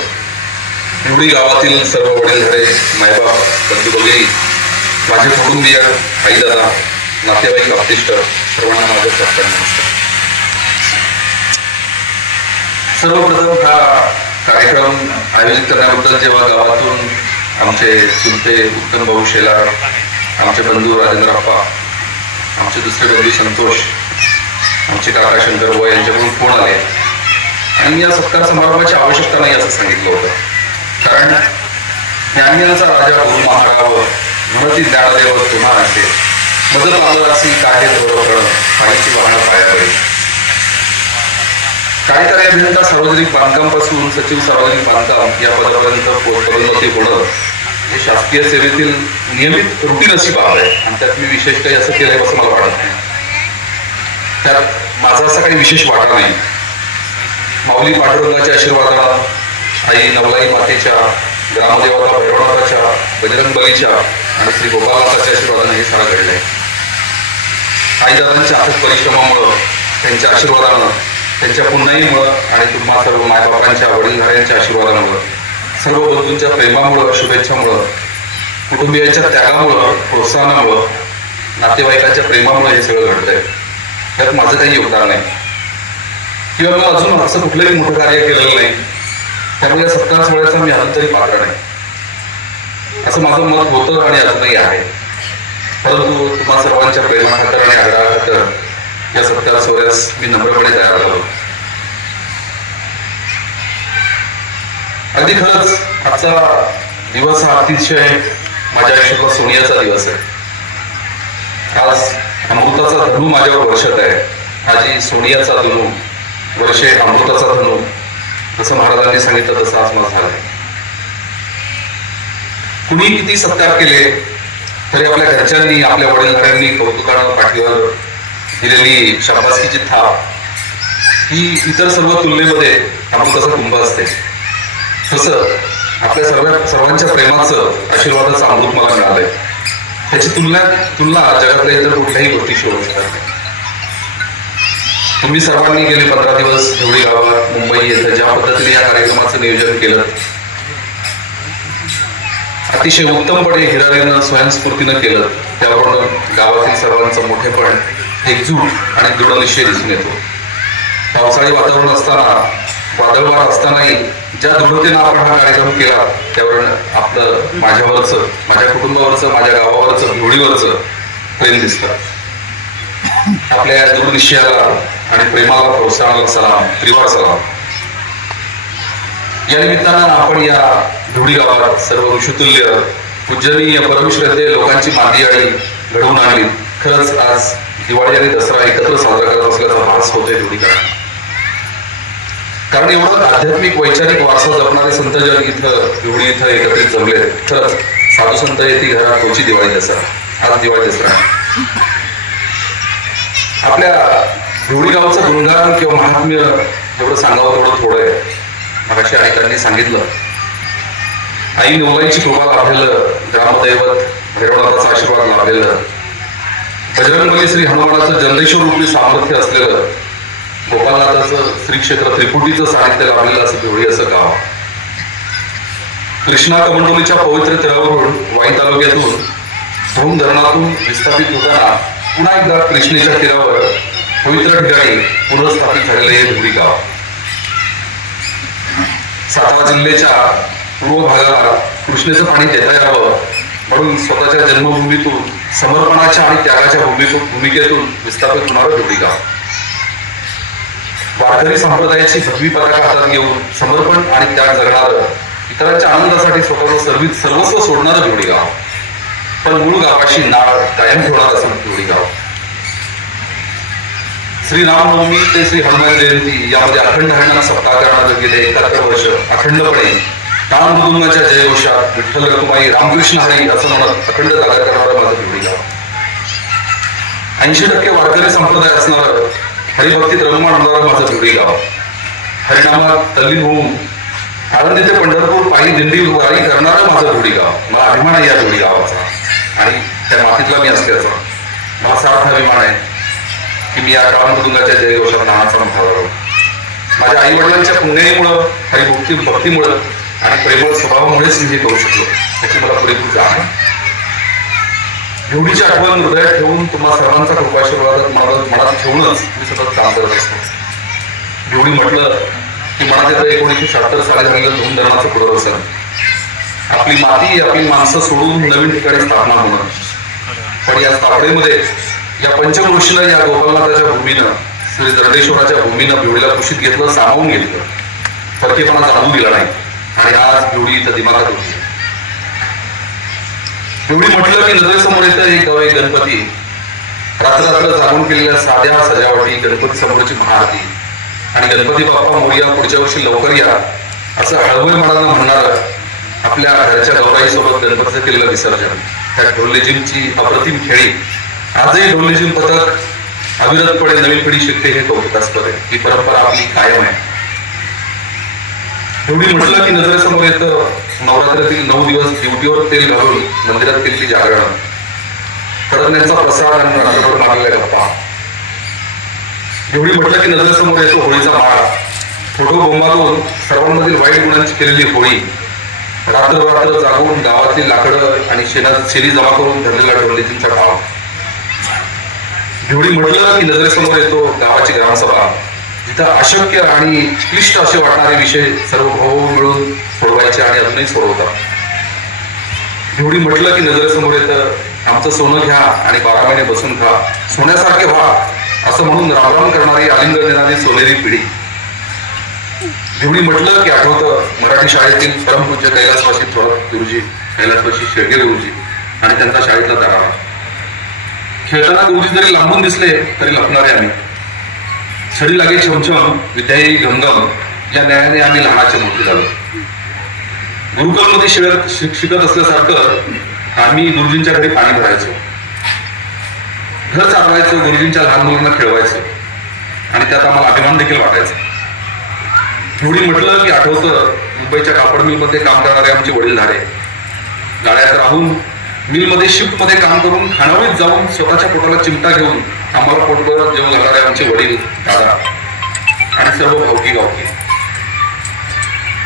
निवडी गावातील सर्व वडीलधारे, मायबाप, बंधू भगिनी, माझे कुटुंबीय, आईदादा, नातेवाईक, आप्तिष्ट, सर्वांना माझं साष्टांग नमस्कार. सर्वप्रथम हा कार्यक्रम आयोजित करण्याबद्दल जेव्हा गावातून आमचे चुलते उत्तम भाऊ शेलार, आमचे बंधू राजेंद्रप्पा, आमचे दुसरे बंधू संतोष, आमचे काका शंकर बुवा यांच्याकडून फोन आले आणि मी या सत्कार समारंभाची आवश्यकता नाही असं सांगितलं होतं. कारण ज्ञानियांचा राजा गुरु महाराव म्हणती ज्ञानदेव तुम्हा असे मदत आलं असे काय थोडं पाहिजे वाहनं पायावरी. कार्यकारी अभियंता सार्वजनिक बांधकाम पासून सचिव सार्वजनिक बांधकाम या पदापर्यंत पदोन्नती होणं हे शासकीय सेवेतील नियमित रुटीन अशी बाब आहे आणि त्यात मी विशेष काही असं केलंय असं मला वाटत नाही. त्यात माझा असा काही विशेष वाटा नाही. माऊली पांडुरंगाच्या आशीर्वादानं, आई नवलाई मातेच्या, ग्रामदेवता भैरवनाथाच्या, बजरंग बलीच्या आणि श्री गोपालनाथाच्या आशीर्वादाने हे सारं घडलंय. आईदादांच्या अथक परिश्रमामुळं, त्यांच्या आशीर्वादानं, त्यांच्या पुण्याईमुळं आणि तुम्हा सर्व मायबापांच्या वडीलधाऱ्यांच्या आशीर्वादामुळं, सर्व बंधूंच्या प्रेमामुळं, शुभेच्छामुळं, कुटुंबियांच्या त्यागामुळं, प्रोत्साहनामुळं, नातेवाईकांच्या प्रेमामुळे हे सगळं घडतंय. त्यात माझं काही योगदान नाही किंवा मी अजून असं कुठलंही मोठं कार्य केलेलं नाही. त्यामुळे सत्कार सोहळ्याचा मी अजून तरी पात्र नाही असं माझं मत होतं आणि अजूनही आहे. परंतु तुम्हा सर्वांच्या प्रेमाखातर आणि आग्रहाखातर या सत्कार सोहळ्यास मी नम्रपणे तयार झालो. अगदी खरंच आजचा दिवस हा अतिशय माझ्या आयुष्यातला सोनियाचा दिवस आहे. आज अमृताचा धनु माझ्यावर वर्षत आहे. आजी सोनियाचा धनु वर्षे अमृताचा धनु, जसं महाराजांनी सांगितलं तसं आज माझं झालं. कुणी किती सत्कार केले तरी आपल्या घरच्यांनी, आपल्या वडीलधाऱ्यांनी कौतुकानं पाठीवर दिलेली शाबासकीची थाप ही इतर सर्व तुलनेमध्ये अमृताचा कुंभ असते. तसं आपल्या सर्वांच्या प्रेमाचं, आशीर्वादाचं अमृत मला मिळालंय. त्याची तुलना जगातल्या इतर कुठल्याही गोष्टीशी होऊ शकत नाही. तुम्ही सर्वांनी गेले 15 दिवस धुळे गावात, मुंबई येथे ज्या पद्धतीने या कार्यक्रमाचं नियोजन केलं, अतिशय उत्तमपणे हिरारीनं स्वयंस्फूर्तीनं केलं. त्यावरून गावातील सर्वांचं मोठेपण, एकजूट आणि दृढनिश्चय दिसून येतो. पावसाळी वातावरण असताना, वादळवार असतानाही ज्या दृढतेनं आपण हा कार्यक्रम केला त्यावर आपलं माझ्यावरचं, माझ्या कुटुंबावरचं, माझ्या गावावरचं, धुळीवरचं प्रेम दिसतं. आपल्या या दृढनिश्चयाला आणि प्रेमाला, प्रोत्साहनाला सलाम, त्रिवार सलाम. या निमित्तानं आपण या धुळी गावात सर्व ऋषितुल्य, पूजनीय, परमश्रद्धेय लोकांची मांदियाळी घडवून आणली. खरंच आज दिवाळी आणि दसरा एकत्र साजरा करत असल्याचा भास होतोय धुळीकरांना. कारण एवढं आध्यात्मिक वैचारिक वारसा जपणारे संतजन इथं धुळी इथं एकत्रित जमले. खरंच साधू संत येते घरात तोची दिवाळी दसरा. आज दिवाळी दसरा आपल्या धुळी गावचं गुणगान किंवा महात्म्य जेवढं सांगावं तेवढं थोडं आहे. मगाशी आईकांनी सांगितलं, आई नवलाईची कृपा लाभलेलं, ग्रामदैवत भैरवनाथाचा आशीर्वाद लाभलेलं, बजरंगबली श्री हनुमानाचं जन्मेश्वर रूपी सामर्थ्य असलेलं, गोपालनाथाचं श्री क्षेत्र त्रिपुटीचं साहित्य लाभलेलं असं धुळी असं गाव. कृष्णा कमंडोलीच्या पवित्र तीरावरून वाई तालुक्यातून धूम धरणातून विस्थापित होताना पुन्हा एकदा कृष्णेच्या तीरावर पवित्र ठिकाणी पुनर्स्थापित झालेलं हे धुळी गाव. सातारा जिल्ह्याच्या पूर्व भागाला कृष्णेचं पाणी देता यावं म्हणून स्वतःच्या जन्मभूमीतून समर्पणाच्या आणि त्यागाच्या भूमिकेतून विस्थापित होणारं धुळी गाव. वारकरी संप्रदायाची भगवी पताका हातात घेऊन समर्पण आणि त्याग जगणारं, इतरांच्या आनंदासाठी स्वतःचं सर्वस्व सोडणारं धुळी गाव. पण मूळ गावाशी नाळ कायम ठेवणार असं धुळी गाव. श्री रामनवमी ते श्री हनुमान जयंती यामध्ये अखंड हरिनाम सप्ताह करणारे गेले 71 वर्ष अखंडपणे टाळ मृदुंगाच्या जयघोषात विठ्ठल रखुमाई रामकृष्ण हरी असं म्हणत अखंड जागा करणारं माझं धुळी गाव. 80% वारकरी संप्रदाय असणारं, हरिभक्तीत रममाण होणारं माझं धुळी गाव. हरिनामात तल्लीन होऊन आळंदी ते पंढरपूर पायी दिंडी वारी करणारं माझं धुळी गाव. मला अभिमान आहे या धुळी गावाचा आणि त्या मातीतला मी असल्याचा. मला सार्थ अभिमान आहे की मी या टाळमृदुंगाच्या जयघोषात लहानचा मोठा झालो. माझ्या आई वडिलांच्या पुण्याईमुळं, भक्तीमुळं आणि प्रेमळ स्वभावामुळेच मी हे करू शकलो, याची मला पुरेपूर जाण आहे. एवढीची आठवण हृदयात ठेवून तुम्हा सर्वांचा कृपाशीर्वादात मनात ठेवूनच मी सतत काम करत असतो. एवढी म्हटलं की मनात येतं 1976 साली झालेलं धूमधर्माचं पुनर्वसन. आपली माती, आपली माणसं सोडून नवीन ठिकाणी स्थापना होणं. पण या स्थापनेमध्ये या पंचक्रोशीला, या गोपालनाथाच्या भूमीनं, श्री दरडेश्वराच्या भूमीनं बिवडीला कुशीत घेतलं, सामावून घेतलं. परकेपणा जाणून दिला नाही आणि आज बिवडी इथं दिमागात होती. बिवडी म्हटलं की नजरेसमोर येतं एक गाव, एक गणपती. रात्र जागून केलेल्या साध्या सजावटी, गणपती समोरची महाआरती आणि गणपती बाप्पा मोरया, पुढच्या वर्षी लवकर या, असं हळवळ मनानं म्हणणार आपल्या घरच्या गौराईसोबत गणपतीचं केलेलं विसर्जन. त्या ढोलेजींची अप्रतिम खेळी. आजही ढोलेजीं पथक अविरतपणे नवीन पिढी शिकते, हे कौतुकास्पद आहे. ही परंपरा आपली कायम आहे. एवढी म्हटलं की नजरेसमोर येतं नवरात्रातील 9 दिवस ड्युटीवर तेल घालून मंदिरात केलेली जागरण, कडण्याचा प्रसाद आणि रात्रभर मारलेल्या गप्पा. एवढी म्हटलं की नजरेसमोर येतो होळीचा माळा, फोटो बोंबावून सर्वांमधील वाईट गुणांची केलेली होळी, रात्र जागून गावातली लाकडं आणि शेणी जमा करून धरलेला ढोलेजींचा डाव. एवढी म्हटलं की नजरेसमोर येतो गावाची ग्रामसभा, जिथं अशक्य आणि क्लिष्ट असे वाटणारे विषय सर्व भाऊ मिळून सोडवायचे आणि अजूनही सोडवतात. एवढी म्हटलं की नजरेसमोर येतं आमचं सोनं घ्या आणि 12 महिने बसून खा, सोन्यासारखे व्हा, असं म्हणून रामराम करणारी आलिंगन देणारी सोनेरी पिढी. एवढी म्हटलं की आठवतं मराठी शाळेतील परमपूज्य कैलासवासी थोरात गुरुजी, कैलासवासी शेळके गुरुजी आणि त्यांचा शाळेतला दरारा. खेळताना गुरुजी जरी लांबून दिसले तरी लपणारे आम्ही. छडी लागे छमछम, विद्याही घमघम, या न्यायाने आम्ही लहानाचे मोठे झालो. गुरुकुलमध्ये शिकत असल्यासारखं आम्ही गुरुजींच्या घरी पाणी भरायचो, घर चालवायचं, गुरुजींच्या लहान मुलांना खेळवायचं आणि त्यात आम्हाला अभिमान देखील वाटायचा. एवढी म्हटलं की आठवतं मुंबईच्या कापड मिलमध्ये काम करणारे आमचे वडीलधारे, गाड्यात राहून मिलमध्ये शिफ्टमध्ये काम करून खानावळीत जाऊन स्वतःच्या पोटाला चिमटा घेऊन आम्हाला पोटभर जेवण घालणारे आमचे वडील, दादा आणि सर्व भावकी गावकी.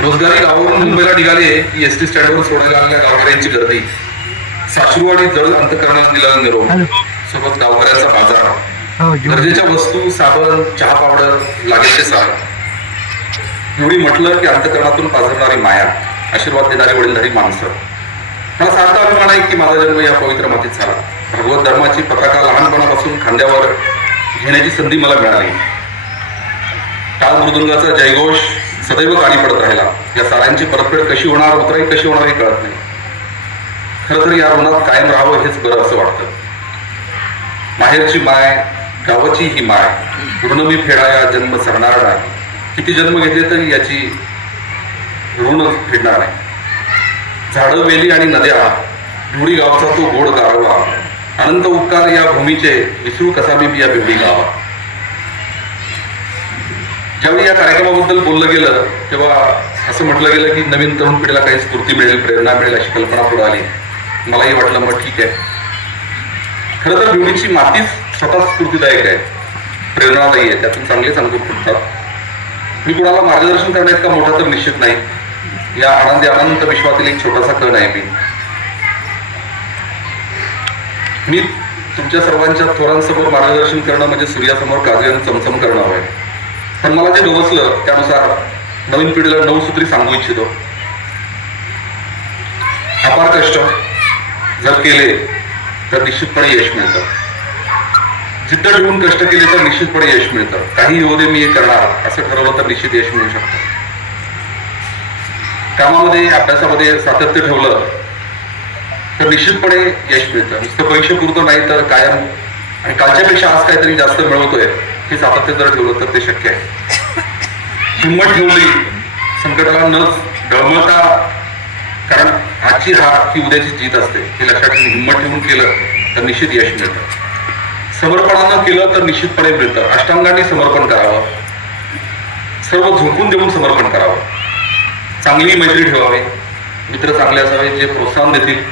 रोजगारी गावावरून मुंबईला निघाले की एसटी स्टँडवर सोडायला आलेल्या गावकऱ्यांची गर्दी, सासरूवाडी जड अंतकरणात दिलेला निरोप, सोबत गावकऱ्यांचा बाजार, गरजेच्या वस्तू, साबण, चहा पावडर, लागेलचे सार. एवढी म्हटलं की अंतकरणातून पाझरणारी माया, आशीर्वाद देणारी वडीलधारी माणसं. मला सारखा अभिमान आहे की माझा जन्म या पवित्र मातीत झाला. भगवत धर्माची पताका लहानपणापासून खांद्यावर घेण्याची संधी मला मिळाली. टाळ मृदुंगाचा जयघोष सदैव कानी पडत राहिला. या साऱ्यांची परतफेड कशी होणार, उतराई कशी होणार हे कळत नाही. खरं तर या ऋणात कायम राहावं हेच बरं असं वाटतं. माहेरची माय, गावाची ही माय, ऋण मी फेडाया जन्म सरणार नाही. किती जन्म घेतले तरी याची ऋण फेडणार नाही. झाडं, वेली आणि नद्या, बिवडी गावचा तो गोड गारवा, अनंत उपकार या भूमीचे, विसरू कसा मी या बिवडी गावा. ज्यावेळी या कार्यक्रमाबद्दल बोललं गेलं तेव्हा असं म्हटलं गेलं की नवीन तरुण पिढीला काही स्फूर्ती मिळेल, प्रेरणा मिळेल अशी कल्पना पुढे आली. मलाही वाटलं मग ठीक आहे. खरं तर बिवडीची मातीच स्वतः स्फूर्तीदायक आहे, प्रेरणादायी आहे, त्यातून चांगले अंकुर फुटतात. मी कुणाला मार्गदर्शन करण्यात का मोठा तर निश्चित नाही. या आनंदी अनंत विश्वातील एक छोटासा कण आहे मी. तुमच्या सर्वांच्या थोरांसमोर मार्गदर्शन करणं म्हणजे सूर्यासमोर काजळीनं चमचम करणं हवंय. पण मला जे गवसलं त्यानुसार नवीन पिढीला 9 सूत्री सांगू इच्छितो. अपार कष्ट जर केले तर निश्चितपणे यश मिळतं. जिद्द ठेवून कष्ट केले तर निश्चितपणे यश मिळतं. काही येऊ दे मी हे करणार असं ठरवलं तर निश्चित यश मिळू शकतं. कामामध्ये, अभ्यासामध्ये सातत्य ठेवलं तर निश्चितपणे यश मिळतं. नुसतं परीक्षेपुरतं नाही तर कायम आणि कालच्यापेक्षा आज काहीतरी जास्त मिळवतोय हे सातत्य जर ठेवलं तर ते शक्य आहे. हिंमत ठेवली, संकटाला न ढळमळता, कारण आजची हार ही उद्याची जीत असते हे लक्षात ठेवून हिंमत ठेवून केलं तर निश्चित यश मिळतं. समर्पणानं केलं तर निश्चितपणे मिळतं. अष्टांगाने समर्पण करावं, सर्व झोकून देऊन समर्पण करावं. चांगली मैत्री ठेवावी, मित्र चांगले असावे जे प्रोत्साहन देतील,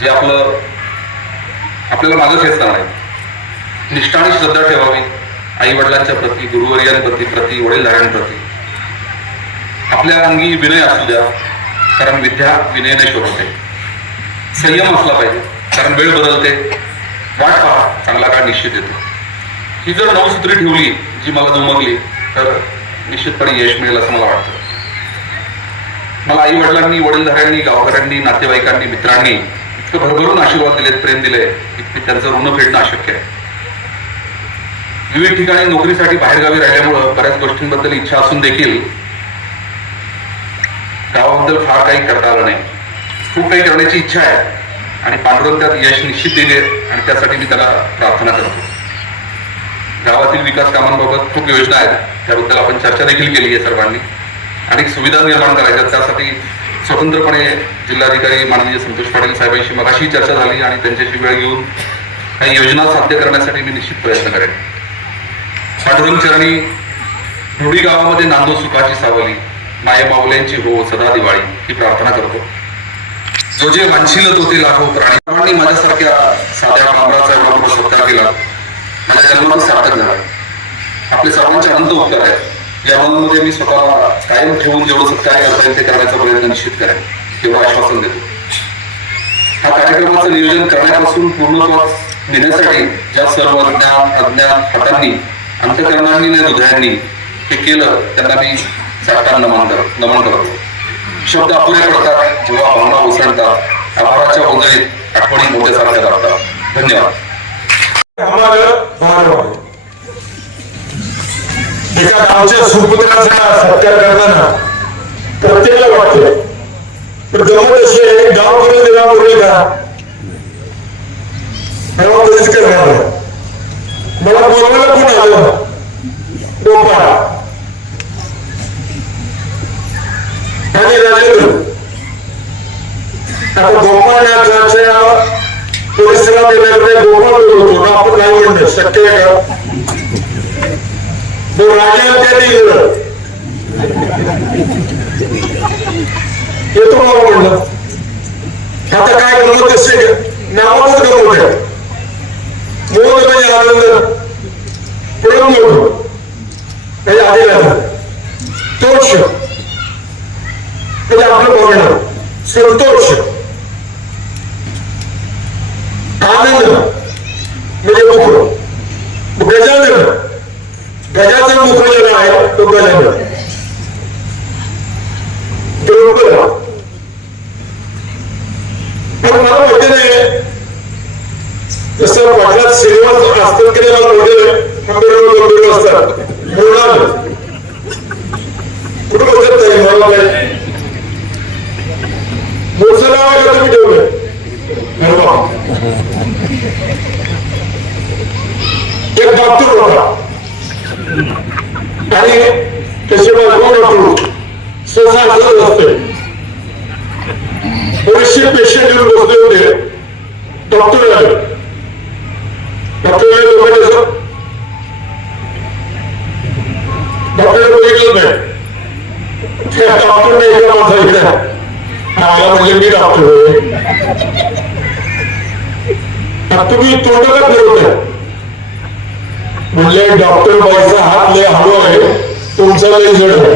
जे आपल्याला मागं खेचणार नाही. निष्ठा आणि श्रद्धा ठेवावी आई वडिलांच्या प्रती, गुरुवर्यांप्रती, वडीलधाऱ्यांप्रती. आपल्या अंगी विनय असू द्या, कारण विद्या विनयने शोधते. संयम असला पाहिजे, कारण वेळ बदलते. वाट पहा, चांगला काळ निश्चित येतो. ही जर 9 सूत्री ठेवली जी मला दुमगली तर निश्चितपणे यश मिळेल असं मला वाटतं. मला आई वडिलांनी, वडीलधाऱ्यांनी, गावकऱ्यांनी, नातेवाईकांनी, मित्रांनी इतकं भरभरून आशीर्वाद दिलेत, प्रेम दिले, की त्यांचं ऋण फेडणं अशक्य आहे. विविध ठिकाणी नोकरीसाठी बाहेरगावी राहिल्यामुळं बऱ्याच गोष्टींबद्दल इच्छा असून देखील गावाबद्दल फार काही करता आलं नाही. खूप काही करण्याची इच्छा आहे आणि पांडुरंग त्यात यश निश्चित देईल आणि त्यासाठी मी त्याला प्रार्थना करतो. गावातील विकास कामांबाबत खूप योजना आहेत, त्याबद्दल आपण चर्चा देखील केली आहे सर्वांनी. अनेक सुविधा निर्माण करायच्या, त्यासाठी स्वतंत्रपणे जिल्हाधिकारी माननीय संतोष पाटील साहेबांशी मगाशी चर्चा झाली आणि त्यांच्याशी वेळ घेऊन काही योजना साध्य करण्यासाठी मी निश्चित प्रयत्न करेन. पांडुरंग चरणी ढोडी गावामध्ये नांदो सुखाची सावली, माये माऊल्यांची हो सदा दिवाळी ही प्रार्थना करतो. जो जे वांछिल तो ते लाभो प्राणी. माझ्यासारख्या साध्या कामराचा एवढा मोठा सत्कार केला, माझ्या जन्माचं सार्थक झालं. आपले सर्वांचे अनंत उपकार आहेत. या मनमध्ये मी स्वतःला कायम ठेवून जेवढं सत्कार करता येईल ते करण्याचा प्रयत्न निश्चित करेन, तेवढं आश्वासन देतो. हा कार्यक्रमाचं नियोजन करण्यापासून पूर्णत्वास नेण्यासाठी ज्या सर्व अज्ञान हातांनी, अंतकरणांनी आणि हृदयांनी हे केलं त्यांना मी साष्टांग नमन करतो. शब्द अपुरे पडतात जेव्हा भावना ओसंडतात, आभाराच्या ओंजळीत आठवणी मोठ्यासारख्या लागतात. धन्यवाद. एका गावच्या सुपुत्राचा सत्कार करताना प्रत्येकाला वाटते तर गमत अशी आहे, गाव करून देवा बोलले का गाव कधीच करणार नाही. मला बोलवायला कोण आलं, गोपाळ आणि राजेंद्र. आता गोपाळनाथाच्या परिसरात गेल्याकडे गोपाळ बोलतो ना, आपण नाही म्हणणं शक्य आहे का? राजा त्यांनी येतो मला म्हणलं. आता काय गमत असे नावाच गमत आहे. मोद म्हणजे आनंद, प्रेम मोठ म्हणजे आधी राहणार, तोष म्हणजे आपलं बघणं, संतोष, आनंद म्हणजे मुख. गजानन, गजाचं मुख जे आहे तो गजानन. पण मला माहिती नाही जसं वाटल्यात श्रीनिवास असतात की मला गंभीर असतात बोलणार कुठं बसत नाही. मला काय मोसला तुम्ही ठेवलं एक डॉक्टर होता आणि त्याचे डॉक्टर सहसा असत असते. बरेचसे पेशंट येऊन बसले होते. डॉक्टर आले, डॉक्टर बघितलं नाही. त्या डॉक्टरने एका माणसाकडे म्हणजे मी डॉक्टर होय, तुम्ही तोंड का फिरवताय म्हणजे डॉक्टर बाईचा हात लय हळू आहे, तुमचा लय जड आहे.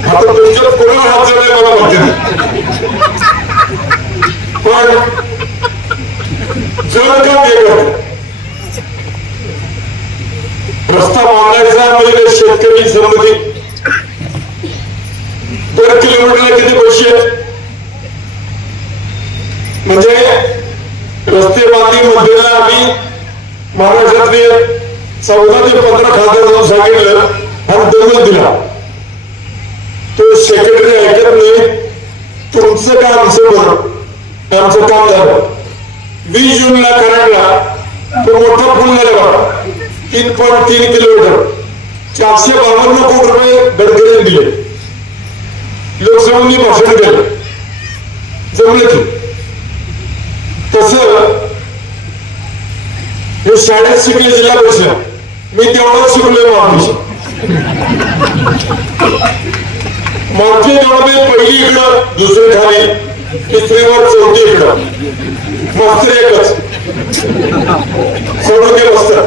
आता तुमच्या कोणाला हात जड आहे मला माहिती नाही, पण जड का वेगळं. रस्ता बांधायचा म्हणजे शेतकरी संमती पर किलोमीटरला किती पैसे म्हणजे रस्ते बांधणी मध्येला आम्ही महाराष्ट्रातले 14 ते 15 खासदार जाऊन सांगितलं आणि दमन दिला. तो सेक्रेटरी ऐकत नाही. तुमचं काम आमचं बरं, आमचं काम झालं. 20 जूनला कराडला तो मोठा पूल झाला बघा, 3.3 किलोमीटर, 452 कोटी रुपये गडकरीने दिले. लोकसभेने भाषण केलं, जमलं की. तसं हे शाळेत शिकले जिल्हा परिषद, मी तेवढंच शिकलोय. मागची तेवढं पहिली इकडं, दुसरी खाली, तिसरीवर, चौथी इकडं, मास्तर एकच सोडून ते बसतात.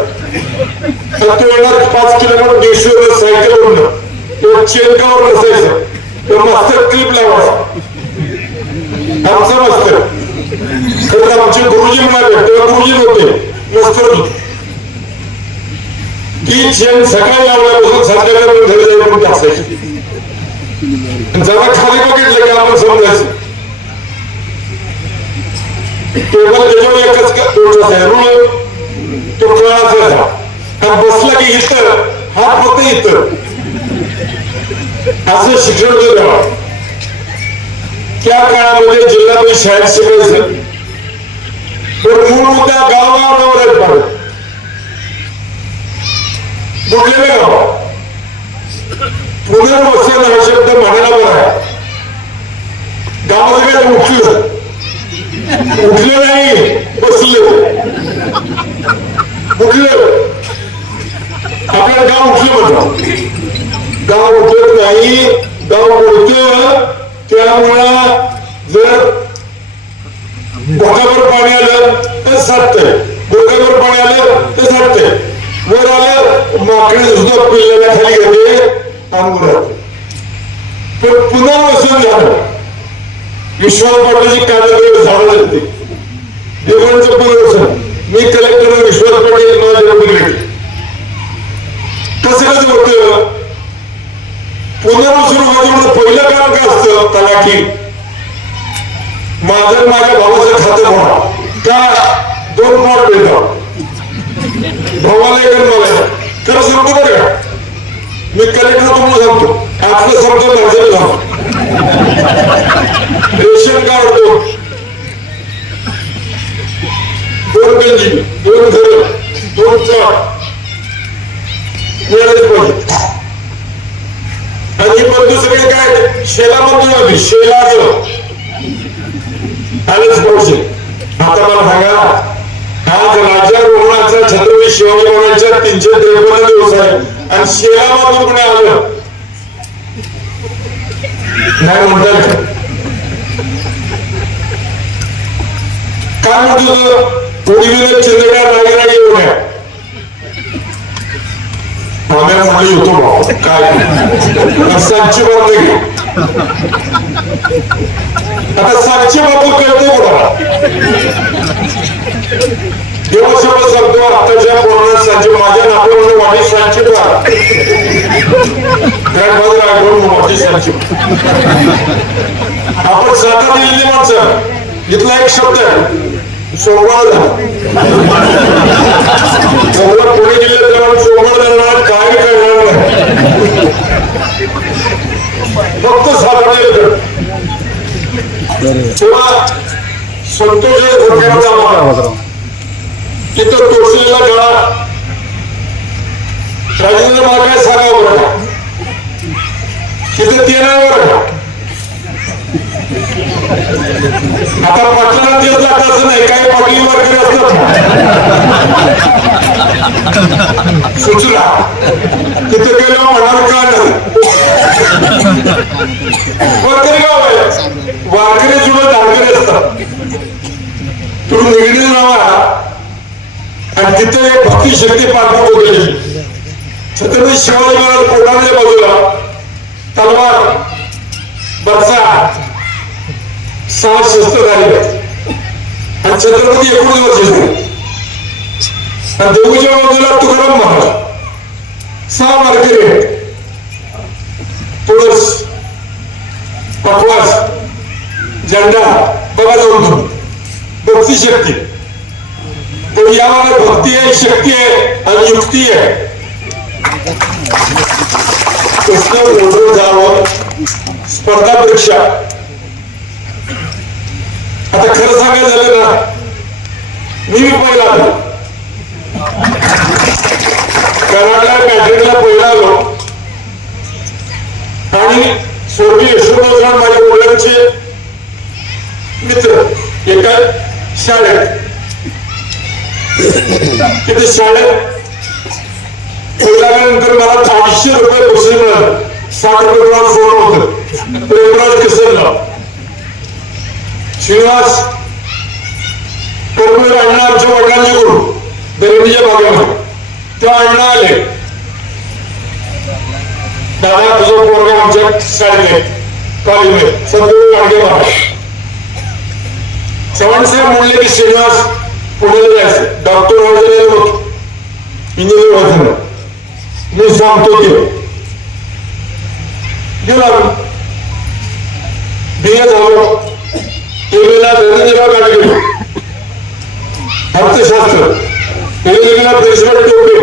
5 किलोमीटर 150 सायकलवरून चेनकावर नसायचं, तर मास्तर क्लिप लावायचा. आमचं मास्तर तर आमचे गुरुजी म्हणाले, तेव्हा गुरुजी होते नसतो. ती चेन सकाळी लावल्यापासून संध्याकाळी घरी जाऊन असायची. जरा खाली बघितलं की आपण समजायचं टेबल त्याच्यावर एकच दोष आहे रूळ तो कळाचा कारण बसला की इथं हात फक्त इथं असं शिक्षण देतं. त्या काळामध्ये जिल्हा परिषद शाळेत शिकायचं तर मूळ मुद्दा गावावर आहेत पाडत कुठलेले गाव पुनर्वसन हा शब्द म्हणायला बरा आहे. गावाचं काय उठलं नाही बसलं उठलं आपलं गाव उठलं म्हणतो. गाव उठत नाही गाव उठतं त्यामुळं जर बोटावर पाणी आलं तर साधतंय बोटावर पाणी आलं तर साधतंय वर आलं माकडे सुद्धा पिल्ल्याला खाली घेते अंगुरात. पण पुनर्वसन झालं विश्वास पाटलाची कागद झाडं जाते देवांचं पुनर्वसन. मी कलेक्टर विश्वास पाटील माझ्या भेटले कसं होतं पुनर्वसन व्हायचं म्हणून पहिलं काम काय असतं तलाठी माझं माझ्या भावाचं खातं म्हणा का 2 प्लॉट मिळतात भावाला एक मला खरं सांगतो बरं का मी कलेक्टर तुम्हाला सांगतो आपलं शब्द माझं झालं रेशन कार्ड 2 गंजी 2 घर 2 चाट मिळालेच पाहिजे. आणि पण दुसरे काय शेला म्हणतो ना शेला आलेच पाहिजे. आता मला सांगा आज राज्यारोहणाचा छत्रपती शिवाजी महाराजांच्या 353 दिवस आहे आणि शेलामधून कोणी आलं नाही म्हणतात काय म्हणतो पूर्वीला चंद्रकाळ रागीरागी एवढ्या आम्ही म्हणलं होतो भाऊ काय सांची बांधली आता सांची बाबू कळते कोणाला देवशब्द सांगतो आताच्या कोरोना सांची माझ्या नातेवाईक वाढी सांची वाढी सांची आपण साता दिलेली माणसं इथला एक शब्द आहे सोमवार पुणे जिल्ह्यात जाऊन सोमवार जाणार काय करणार नाही फक्त सातारा तेव्हा संतोष तिथं तोडलेला गळा राजेंद्र महाराज सांगावं बरं तिथं ते नाही बरं आता पाटलाला तेच लागत असं नाही काही पाटली वगैरे असतात सुचला तिथे गेलो म्हणाल का नाही वगैरे गाव आहे वारकरी सुद्धा धारकरी असतात तुम्ही निगडीत राहा आणि तिथे एक भक्ती शक्ती पार्टी बोलली छत्रपती शिवाजी महाराज कोटाच्या बाजूला तलवार बरसा 6 शस्त्र झाले आणि छत्रपती 19 वर्षाचे आणि देऊच्या बाजूला तुकाराम महाराज 6 वारकरी तुळस पकवास झेंडा बघा जाऊन भक्ती शक्ती पण यामध्ये भक्ती आहे शक्ती आहे आणि युक्ती आहे कसं मोठं जावं स्पर्धा परीक्षा आता खरं सांगायचं झालं ना मी पहिला आलो कराडला मॅट्रिकला पहिला आलो आणि स्वर्गीय यशवंतराव माझ्या मुलांचे मित्र एका शाळेत तिथे शाळेत पहिल्यानंतर मला 250 रुपये बक्षीस मिळालं 60 रुपये मला सोडलं होतं प्रेमराज किसनला श्रीनिवास कर्मवीर अण्णा आमच्या वडिलांचे गुरु दरेडीच्या भागामध्ये त्या अण्णा आले दादा तुझं पोरगा आमच्या शाळेत कॉलेजमध्ये सद्गुरू वाडगे महाराज चव्हाणसाहेब म्हणले की श्रीनिवास पुण्याला जायचं डॉक्टर वगैरे इंजिनियर व्हायचं मी सांगतो गेला हे झालं टीव्हीला धर्मेंद्रराव गाडगे अर्थशास्त्र टीव्हीला प्लेसमेंट टोपे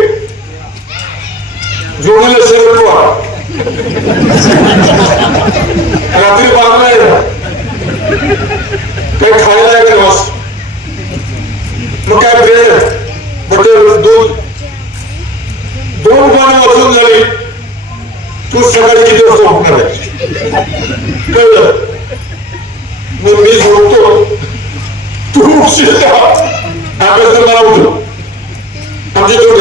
जोडीला शरद पवार रात्री 12 काही खायला आहे का बस मग काय वेळ बटर दूध 2 पानं वाचून झाली तू सकाळी किती वाजता उठणार आहे कळलं मग मी झोपतो तू उठशील का अभ्यास तर मला उठलो आमच्या जोड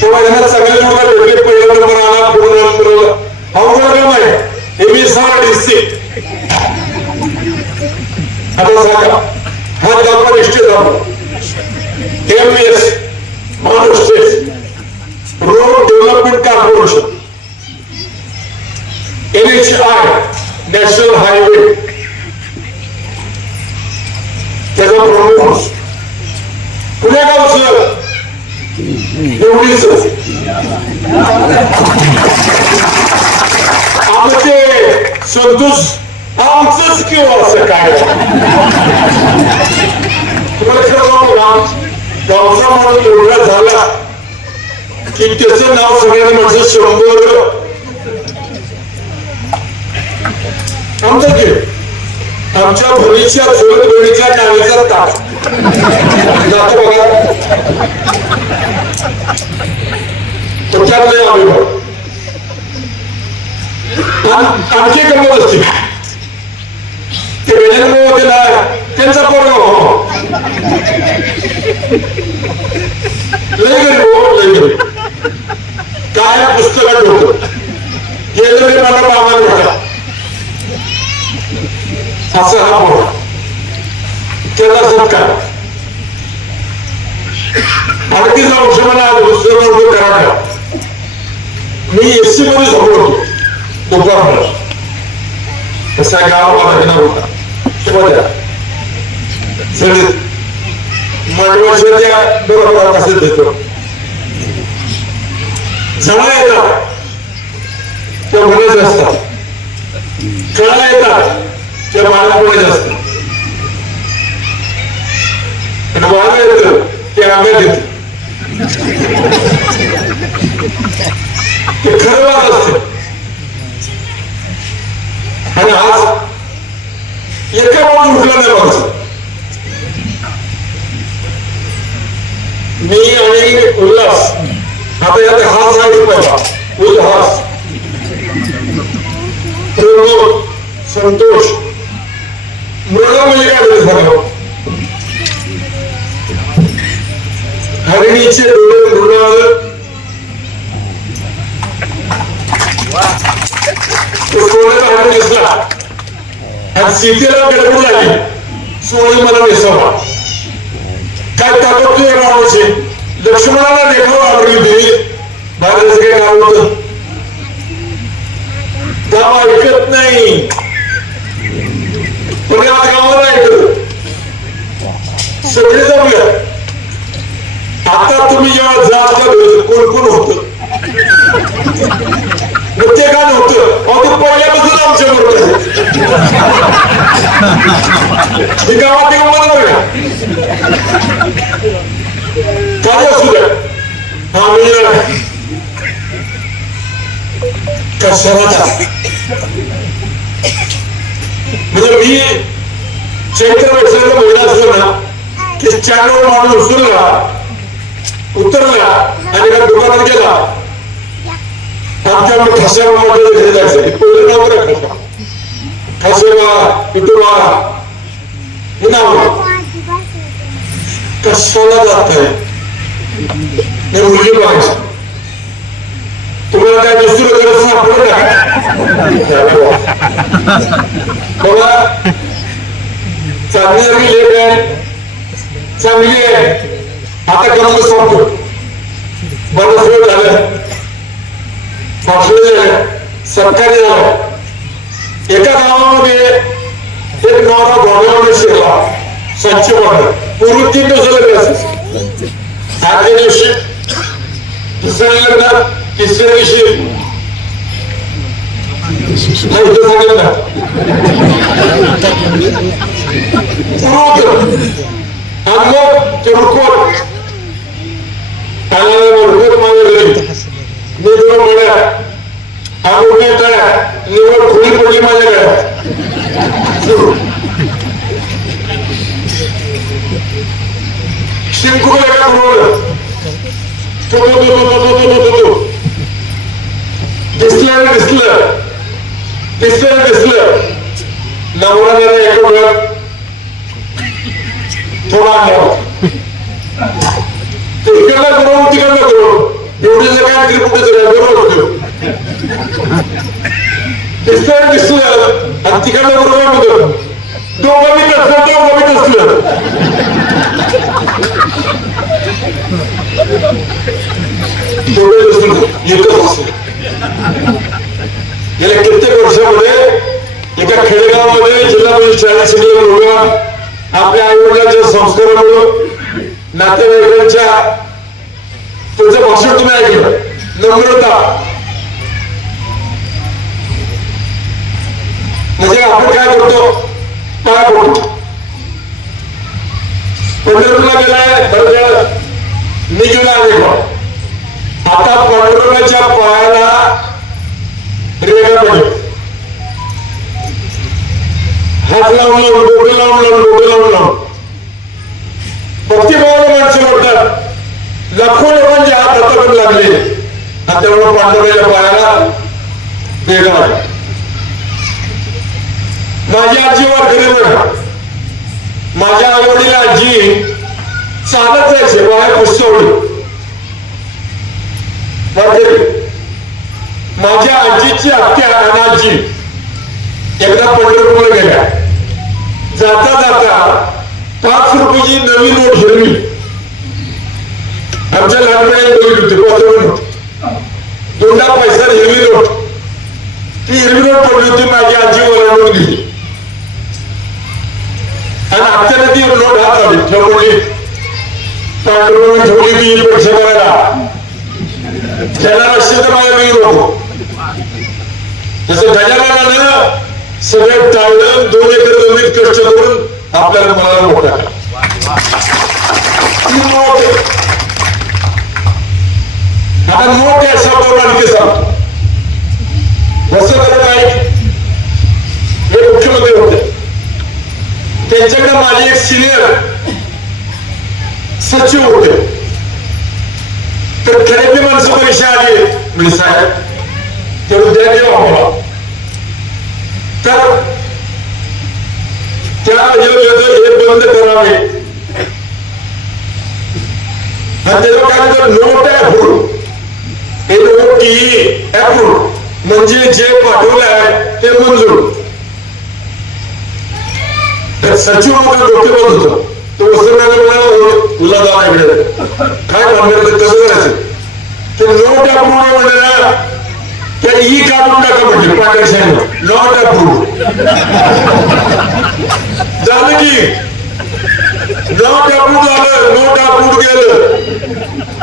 तेव्हा यांना सगळ्या जोडला भेटले पहिला नंबर आला पुढे अवघड काम आहे MSRDC आता सांगा हा दाखवा निश्चित दाखवा MS Maharashtra road development corporation NHI national highway त्याचा प्रमुख पुण्या गावचं एवढीच आमचे संतोष आमचंच किंवा असं काय तुम्हाला खरं सांगू गावचा माणूस एवढा झाला की त्याचं नाव सगळ्यांना म्हणजे 100 आमचं ते आमच्या भरीच्या चोरत बहिणीच्या नावेचा ताट जातो बघा त्याच्यातले आम्ही आणखी गंमत असते ते वेळेला होते ना त्यांचा पोरगा लय गरीब काय पुस्तकात होतं गेलं ते मला मामाला भेटा असं हा पोरगा त्याला सत्कार अगदी वर्ष मला दुसरं करायला मी SC मध्ये झोपलो होतो दुपारला तसा गावाला घेणार होता मंडळाच्या बरोबर कसं देतो जवळ येतात त्या मुलाच असतात कळा येतात त्या बाळापुढे असतात आणि बाळा येतं ते आंब्यात येत ते खरं बात असते आणि आज एका बाजू उठला नाही बघायचं मी आणि उल्हास आता यात हाच आहे पहिला उल्हास प्रमोद संतोष मुलगा म्हणजे काय झालं हरिणीचे डोळे डोळ्यावर हरिण दिसला आणि सीतेला गडबड लागली सोळी मला नेसावा काय ताकद तुझ्या रामाची लक्ष्मणाला रेखावर आवडली होती महाराज काय काम होत गाव ऐकत नाही पण या गावाला ऐकत सगळे जमल्या आता तुम्ही जेव्हा जात कोण कोण होत मग ते काय नव्हतं अहो ते पहिल्यापासून आमच्या बरोबर हे गावात गमत बघा काय असू द्या आम्ही कशाला म्हणजे मी चैत्र वर्षाचा महिना असलो ना की 4 वर माणूस उतरला आणि एका दुकानात गेला आमच्या ठसेबामध्ये घरी जायचं पहिलं नाव बरं ठसेबा पिटुबा हे नाव कशाला जात आहे मुलगी बघायचं तुम्हाला काय दुसरं गरज सापडत बघा चांगली लेख आहे चांगली आहे आता गरज सांगतो बरंच वेळ झालं सरकारी झालं एका गावामध्ये एक नवरा गोव्यामध्ये शिरला संच वाटत पूर्वी 3 दिवसाला आजच्या दिवशी दुसऱ्या लग्नात 3ऱ्या दिवशी नाही इथं सांगेल ना आणि मग ते रुकवत माझ्या घरी मी दोन म्हणा आम्ही निवड खोली पडली माझ्या घरात शिंकू एका बरोबर दिसलं नवरा एका वेळात थोडा इकडला करून तिकडला करून एवढे काय त्रिपुटीच बरोबर दिसलं आणि तिकडला बरोबर होतं दोघं मी असलं गेल्या कित्येक वर्षामध्ये एका खेडेगावामध्ये जिल्हा परिषद शाळेत शिकलेले मुलं आपल्या आई वडिलांच्या संस्कारामुळे नातेवाईकांच्या तुझं भाषण तुम्ही ऐकलं नम्रता म्हणजे आपण काय करतो पाया पडतो पंढरपूरला गेलाय बरं मी गेला आता पांडुरंगाच्या पायाला रेगा पडे हात लावून डोकं लावून भक्तिभावाला माणसं म्हणतात लाखो लोकांचे हात हाताकडे लागले आणि त्यामुळे पांडुरंगाच्या पायाला रेगा पडे माझी आजी वारकरी माझ्या आई आजी चालत जायचे बाहेर पुस्तवली माझ्या आजीची आत्या आणि आजी एकदा पंढरपूरला गेल्या जाता जाता 5 रुपयाची नवी नोट हिरवी आमच्या लहानपणी बघितली होती दोनदा पैसा हिरवी नोट ती हिरवी नोट पडली होती माझी आजी ओरडून गेली आणि आत्याने ती नोट हात आली ठेवली पांडुरंग ठेवली ती परीक्षा करायला त्याला नसते तर माझ्या मी नको जसं गजाननानं सगळं टाळलं 2 एकर जमीन कष्ट करून आपल्याला मला मोठा आता मोठ्या शब्दावर आणखी सांगतो वसंतराव हे मुख्यमंत्री होते त्यांच्याकडे माझे एक सिनियर सचिव होते तर खरेदी माणसं परीक्षा आली म्हणजे साहेब तेवढं द्या देवा आम्हाला तर त्या हे बंद करावे आणि त्याला काय म्हणतात नोट अप्रूव्ह NOT अप्रूव्ह म्हणजे जे पाठवलं आहे ते मंजूर तर सचिव मात्र डोके बंद होतं तो तुला जावा इकडे काय म्हणणार कसं करायचं ते नोट अप्रूव्ह म्हणलं त्या ई काढून टाका म्हणजे पाकिस्तान नॉट अप्रूव्ह झालं की नॉट अप्रूव्ह झालं नोट अप्रूव्ह गेलं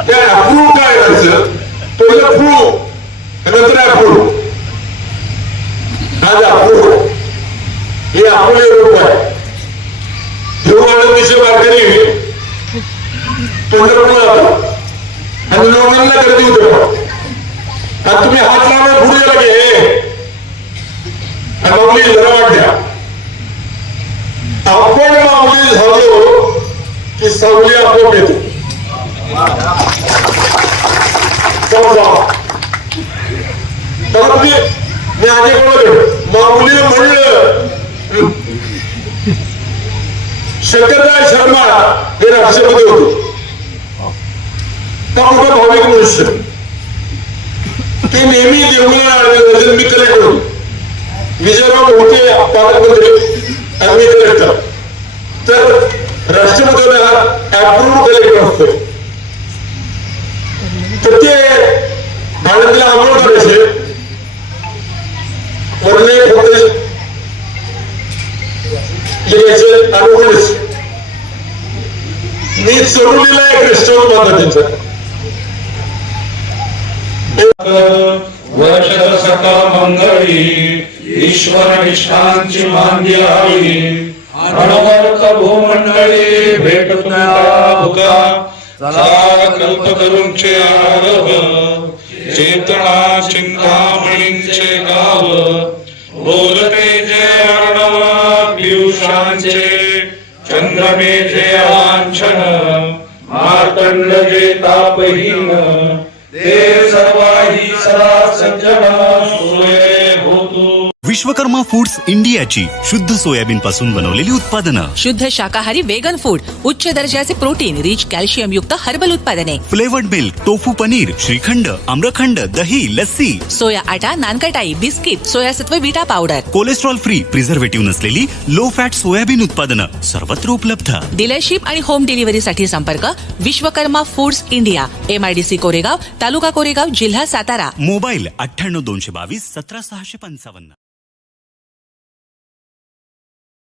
त्या अप्रूव्ह काय करायचं पहिलं प्रूव्ह नंतर अप्रूव्ह आज अप्रूव्ह हे आपले रूप आहे आनंदीचे वारकरी पंढरपूरला आणि लोकांना गर्दी होते आणि तुम्ही हात लावून पुढे गेला की माऊली जरा वाटल्या आपण माऊली झालो की सावली आपोआप येते तुम्ही मी आधी बोललो माऊली म्हणलं शंकरराय शर्मा हे राष्ट्रपती होते का मोठा भाविक मनुष्य ते नेहमी देवळाला मी कलेक्टर होतो विजयराव होते पालकमंत्री आणि मी कलेक्टर तर राष्ट्रपतीला अप्रूव्ह कलेक्टर असतो तर ते भारताला आंदोलन करायचे वरले फक्त अनुकूलच मी चढवलेला एक रेस्टॉरंट बांधला त्यांचा वर्षद सकल मंगळी ईश्वर निष्ठांची मांदी लावी अनवर्त भूमंडळी भेट तुमका भुका चला कल्प करूंचे आरव चेतना चिंतामणींचे गाव बोलते जय अर्णव पियुषांचे चंद्रमे जे वांछन मार्तंड जे तापहीन ते सर्वाही सदा सज्जन सोये होतु. विश्वकर्मा फूड्स इंडियाची शुद्ध सोयाबीन पासून बनवलेली उत्पादनं, शुद्ध शाकाहारी वेगन फूड, उच्च दर्जाचे प्रोटीन रिच कॅल्शियम युक्त हर्बल उत्पादने, flavoured milk, tofu paneer, shrikhand, amrakhand, दही, लस्सी, सोया आटा, नानकटाई, बिस्किट, सोयासत्व Vita powder, cholesterol free, preservative नसलेली लो फॅट सोयाबीन उत्पादनं सर्वत्र उपलब्ध. डीलरशिप आणि होम डिलिव्हरीसाठी संपर्क Vishwakarma foods India, MIDC Koregaon, taluka Koregaon, जिल्हा सातारा. मोबाईल 98 222 17 655.